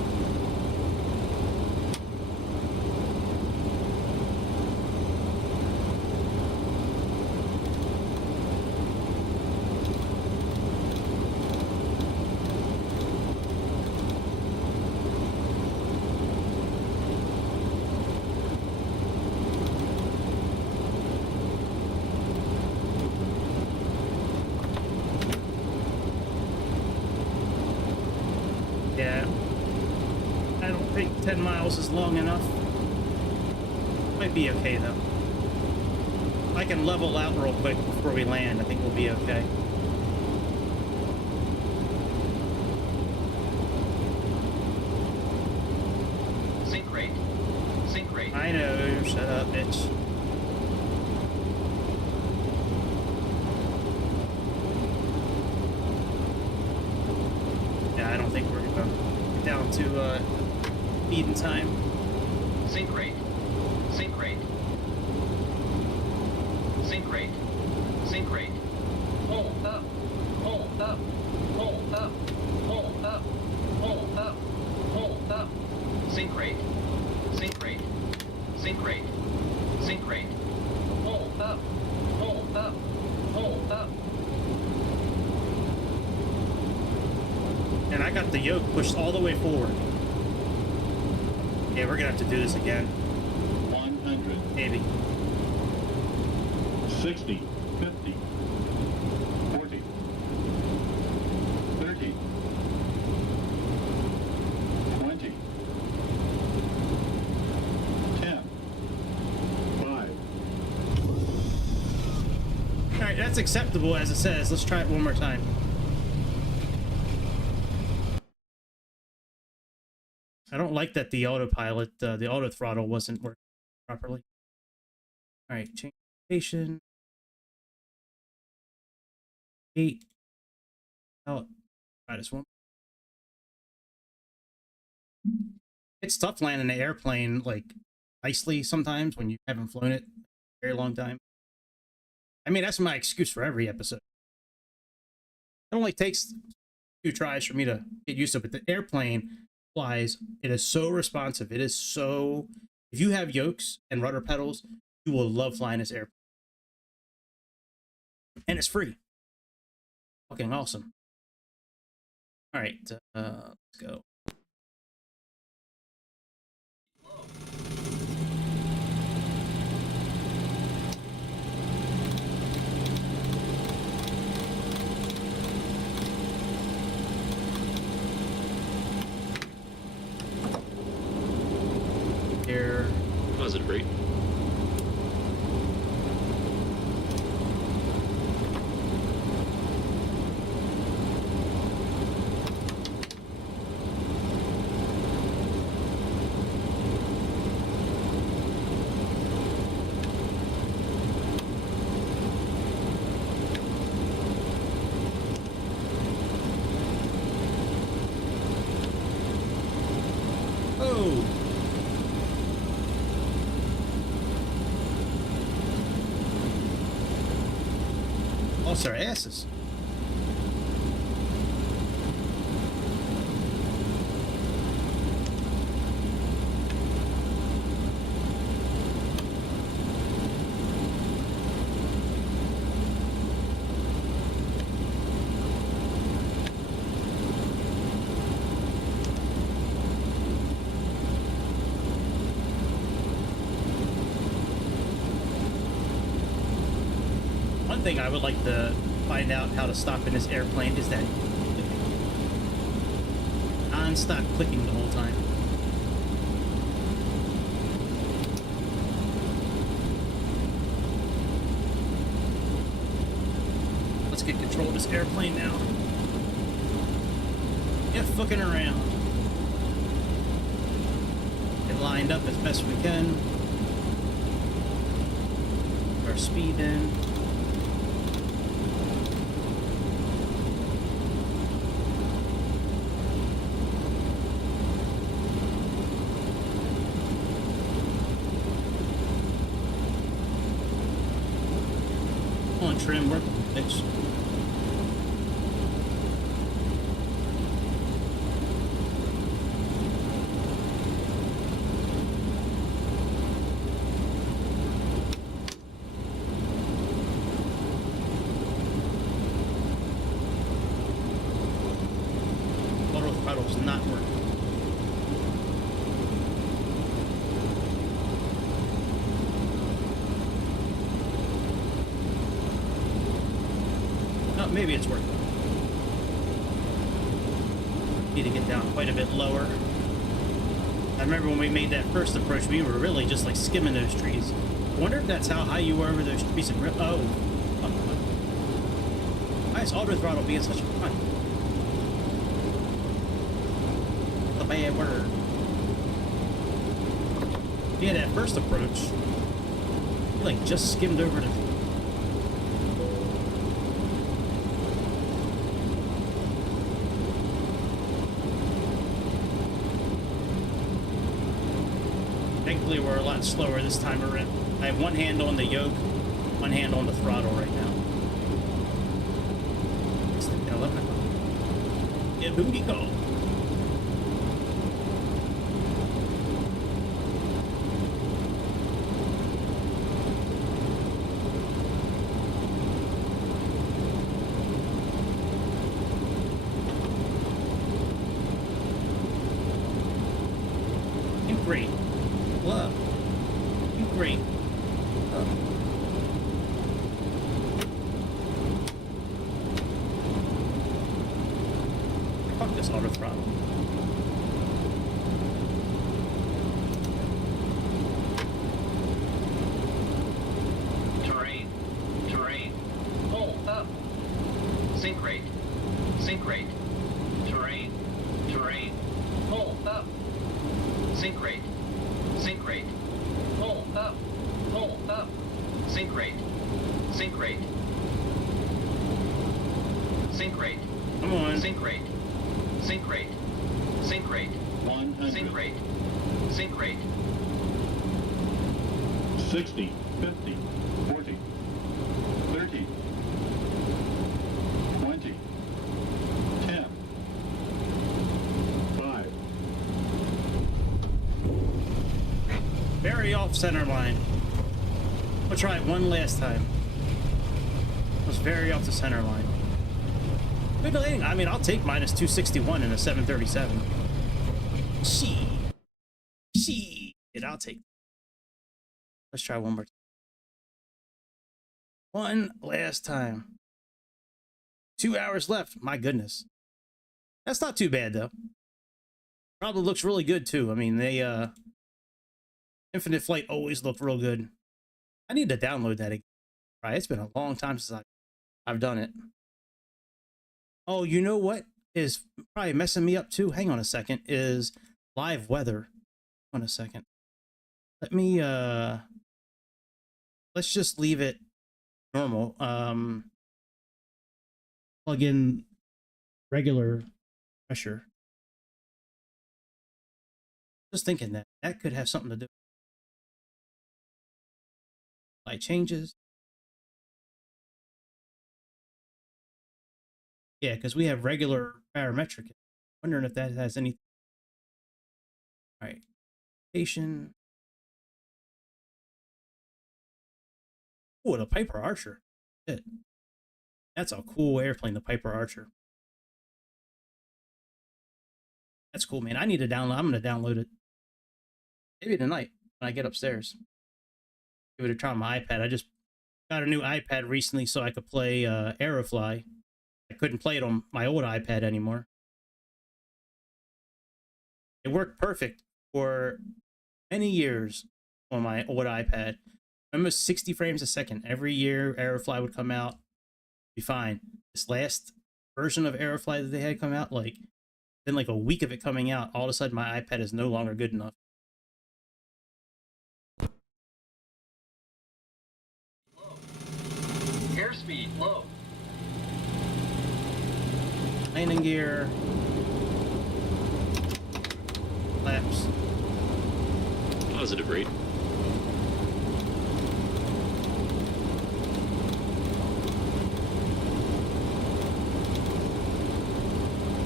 Yeah. I don't think 10 miles is long enough. Might be okay, though. If I can level out real quick before we land, I think we'll be okay. Sink rate. Sink rate. I know. Shut up, bitch. Yeah, I don't think we're gonna get down to feed in time. Sink rate. Sink rate. Sink rate. Sink rate. Hold up. Hold up. Hold up. Hold up. Hold up. Hold up. Sink rate. Sink rate. Sink rate. Sink rate. Hold up. Hold up. Hold up. And I got the yoke pushed all the way forward. Yeah, we're gonna have to do this again. 100, Maybe. 60, 50, 40, 30, 20, 10, 5. Alright, that's acceptable as it says. Let's try it one more time. I don't like that the autopilot, the auto throttle wasn't working properly. Alright, change station. 8. I'll try this one. It's tough landing an airplane like nicely sometimes when you haven't flown it a very long time. I mean, that's my excuse for every episode. It only takes 2 tries for me to get used to it, but the airplane flies. It is so responsive. It is so... If you have yokes and rudder pedals, you will love flying this airplane. And it's free. Fucking awesome. All right, let's go. Here. Positive rate. Lost our asses. One thing I would like to find out how to stop in this airplane is that non-stop clicking the whole time. Let's get control of this airplane now. Get fucking around. Get lined up as best we can. Our speed in. Trim work, bitch. Auto throttle's not working. Maybe it's working. Need to get down quite a bit lower. I remember when we made that first approach, we were really just like skimming those trees. I wonder if that's how high you were over those trees in real... Oh. Why is auto throttle being such a fun? The bad word. Yeah, that first approach, we like just skimmed over the... Thankfully, we're a lot slower this time around. I have one hand on the yoke, one hand on the throttle right now. Get booty go. Great. Love. Great. Fuck this auto throttle. Terrain. Terrain. Hold up. Sink rate. Sink rate. Terrain. Terrain. Hold up. Sink rate. Sink rate. Hold up. Hold up. Sink rate. Sink rate. Sink rate. Come on. Sink rate. 100. Sink rate. Sink rate. 60, 50, 40, 30, 20, 10, 5. Very off center line. We'll try it one last time. It was very off the center line. Good landing. I mean, I'll take minus 261 in a 737. Shit. I'll take. Let's try one more time. One last time. 2 hours left. My goodness. That's not too bad, though. Probably looks really good, too. I mean, they, Infinite Flight always looked real good. I need to download that again. Right, it's been a long time since I've done it. Oh, you know what is probably messing me up, too? Hang on a second. Is live weather. Hang on a second. Let me, let's just leave it normal. Plug in regular pressure. Just thinking that could have something to do. Light changes. Yeah, because we have regular barometric. Wondering if that has anything. All right. Station. Oh, the Piper Archer. Shit. That's a cool airplane, the Piper Archer. That's cool, man. I need to download. I'm going to download it. Maybe tonight when I get upstairs. Give it a try on my iPad. I just got a new iPad recently so I could play Aerofly. I couldn't play it on my old iPad anymore. It worked perfect for many years on my old iPad. Almost 60 frames a second. Every year Aerofly would come out. Be fine. This last version of Aerofly that they had come out, like, then like a week of it coming out, all of a sudden my iPad is no longer good enough. Low. Airspeed low. Landing gear. Flaps. Positive rate.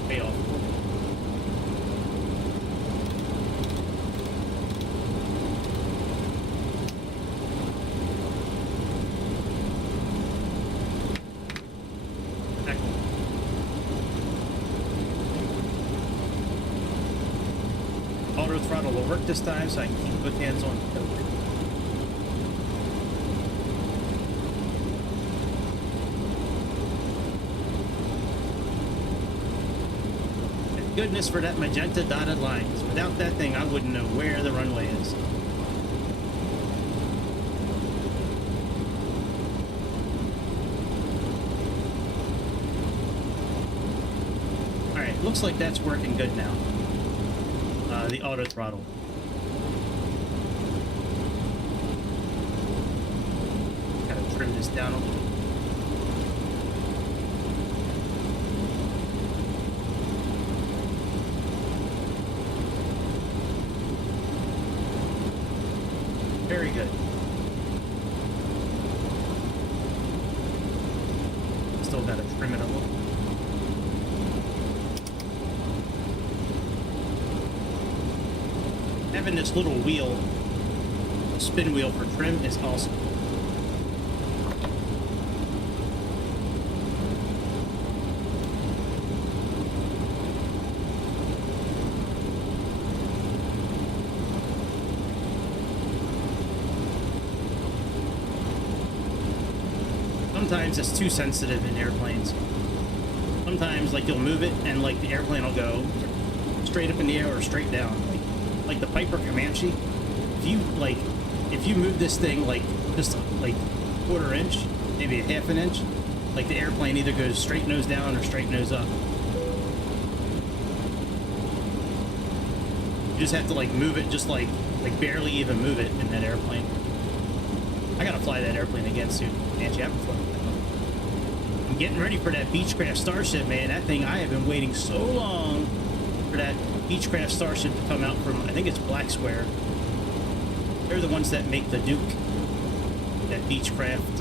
Way off. Auto throttle will work this time, so I can keep both hands on the yoke. Thank goodness for that magenta dotted line, because without that thing, I wouldn't know where the runway is. Alright, looks like that's working good now. The auto throttle. Gotta trim this down a little. Very good. Still gotta trim it a little. Having this little wheel, spin wheel for trim is awesome. Sometimes it's too sensitive in airplanes. Sometimes, like, you'll move it and, like, the airplane will go straight up in the air or straight down. Like the Piper Comanche, if you move this thing like just like quarter inch, maybe a half an inch, like the airplane either goes straight nose down or straight nose up. You just have to like move it, just like barely even move it in that airplane. I gotta fly that airplane again soon. Comanche, I'm getting ready for that Beechcraft Starship, man. That thing, I have been waiting so long for that Beechcraft starship to come out from, I think it's Black Square. They're the ones that make the Duke. That Beechcraft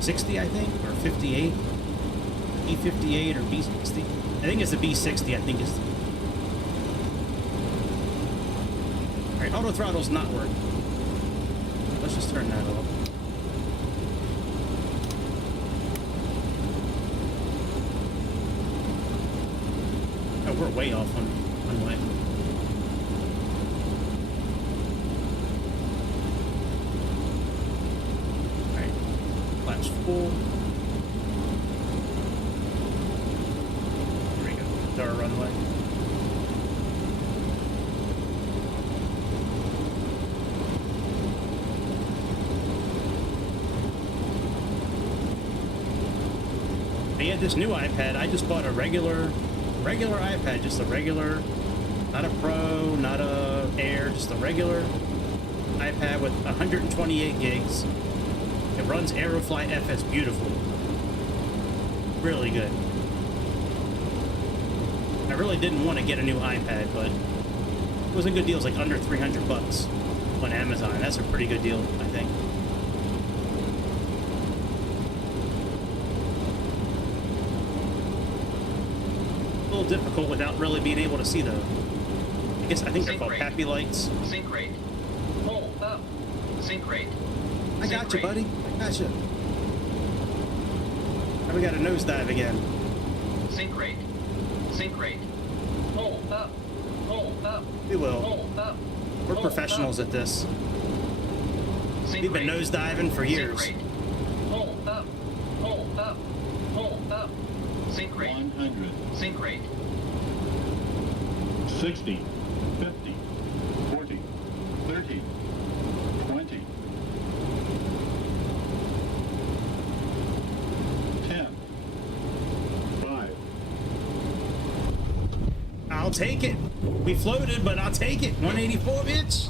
60, I think, or 58. B58 or B60. I think it's the B60, I think it's the... Alright, auto throttle's not working. Let's just turn that off. Oh, we're way off on one way. Alright, flaps full. There we go, that's our runway. But yeah, this new iPad, I just bought a regular iPad, just a regular, not a Pro, not a Air, just a regular iPad with 128 gigs. It runs Aerofly FS beautifully. Really good. I really didn't want to get a new iPad, but it was a good deal. It was like under 300 bucks on Amazon. That's a pretty good deal, I think. Difficult without really being able to see those. I think they're called happy lights. Sync rate. Hold up. Sync rate. I got you, buddy. I got you. Now we got a nosedive again. Sync rate. Sync rate. Hold up. Hold up. We will. Hold up. We're professionals at this. We've been nosediving for years. Sync rate. Hold up. Hold up. Hold up. Sync rate. 100. Sync rate. 60, 50, 40, 30, 20, 10, 5. I'll take it. We floated, but I'll take it. 184, bitch.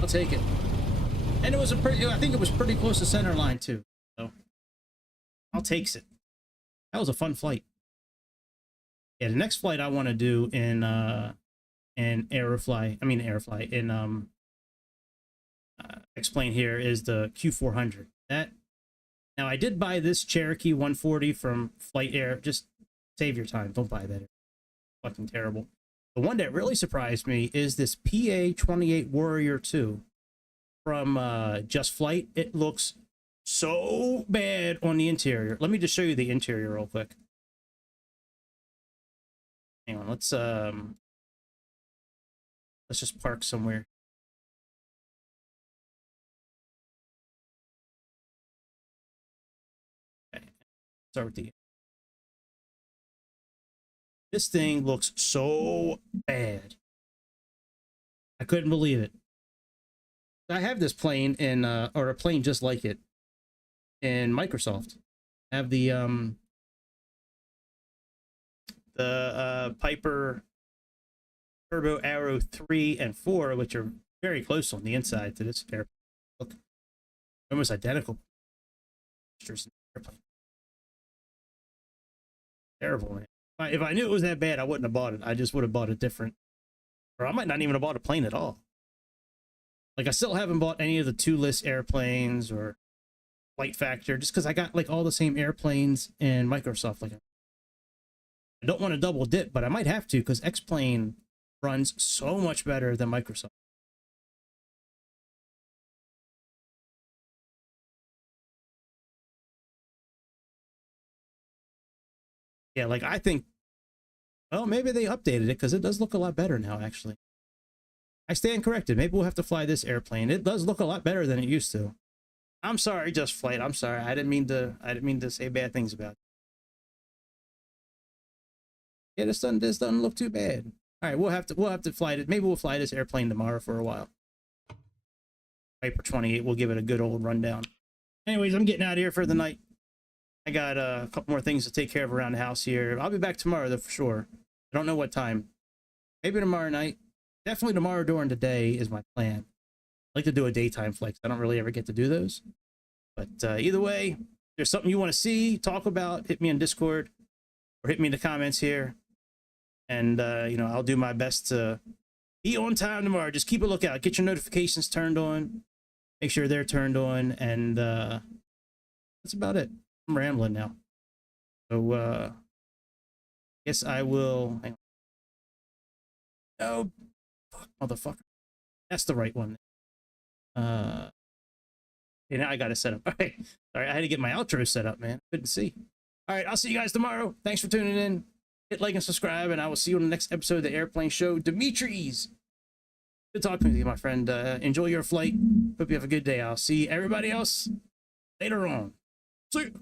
I'll take it. And it was a pretty, I think it was pretty close to center line too. So I'll takes it. That was a fun flight. Yeah, the next flight I want to do in Aerofly, in X-Plane here is the Q400. That, now I did buy this Cherokee 140 from Flight Air. Just save your time. Don't buy that. It's fucking terrible. The one that really surprised me is this PA-28 Warrior 2 from Just Flight. It looks so bad on the interior. Let me just show you the interior real quick. Hang on, let's just park somewhere. Okay. Start with the. This thing looks so bad. I couldn't believe it. I have this plane in or a plane just like it in Microsoft. I have the Piper Turbo Arrow 3 and 4, which are very close on the inside to this airplane. Look, almost identical. Terrible, man. If I knew it was that bad, I wouldn't have bought it. I just would have bought a different, or I might not even have bought a plane at all. Like, I still haven't bought any of the two-list airplanes or Flight Factor, just because I got like all the same airplanes in Microsoft. Like, I don't want to double dip, but I might have to because X-Plane runs so much better than Microsoft. Yeah, like I think, well, maybe they updated it because it does look a lot better now, actually. I stand corrected. Maybe we'll have to fly this airplane. It does look a lot better than it used to. I'm sorry, Just Flight. I'm sorry. I didn't mean to say bad things about it. Yeah, this doesn't look too bad. All right, we'll have to fly it. Maybe we'll fly this airplane tomorrow for a while. Piper 28. We'll give it a good old rundown. Anyways, I'm getting out of here for the night. I got a couple more things to take care of around the house here. I'll be back tomorrow though for sure. I don't know what time. Maybe tomorrow night. Definitely tomorrow during the day is my plan. I like to do a daytime flight. I don't really ever get to do those. But either way, if there's something you want to see, talk about, hit me on Discord. or hit me in the comments here. And, you know, I'll do my best to be on time tomorrow. Just keep a lookout. Get your notifications turned on. Make sure they're turned on. And that's about it. I'm rambling now. So, guess I will. Hang on. Oh, fuck, motherfucker. That's the right one. Yeah, now I got it set up. All right. Sorry, I had to get my outro set up, man. Couldn't see. All right, I'll see you guys tomorrow. Thanks for tuning in. Hit like and subscribe, and I will see you on the next episode of the Airplane Show. Demetrius, good talking with you, my friend. Enjoy your flight. Hope you have a good day. I'll see everybody else later on. See you.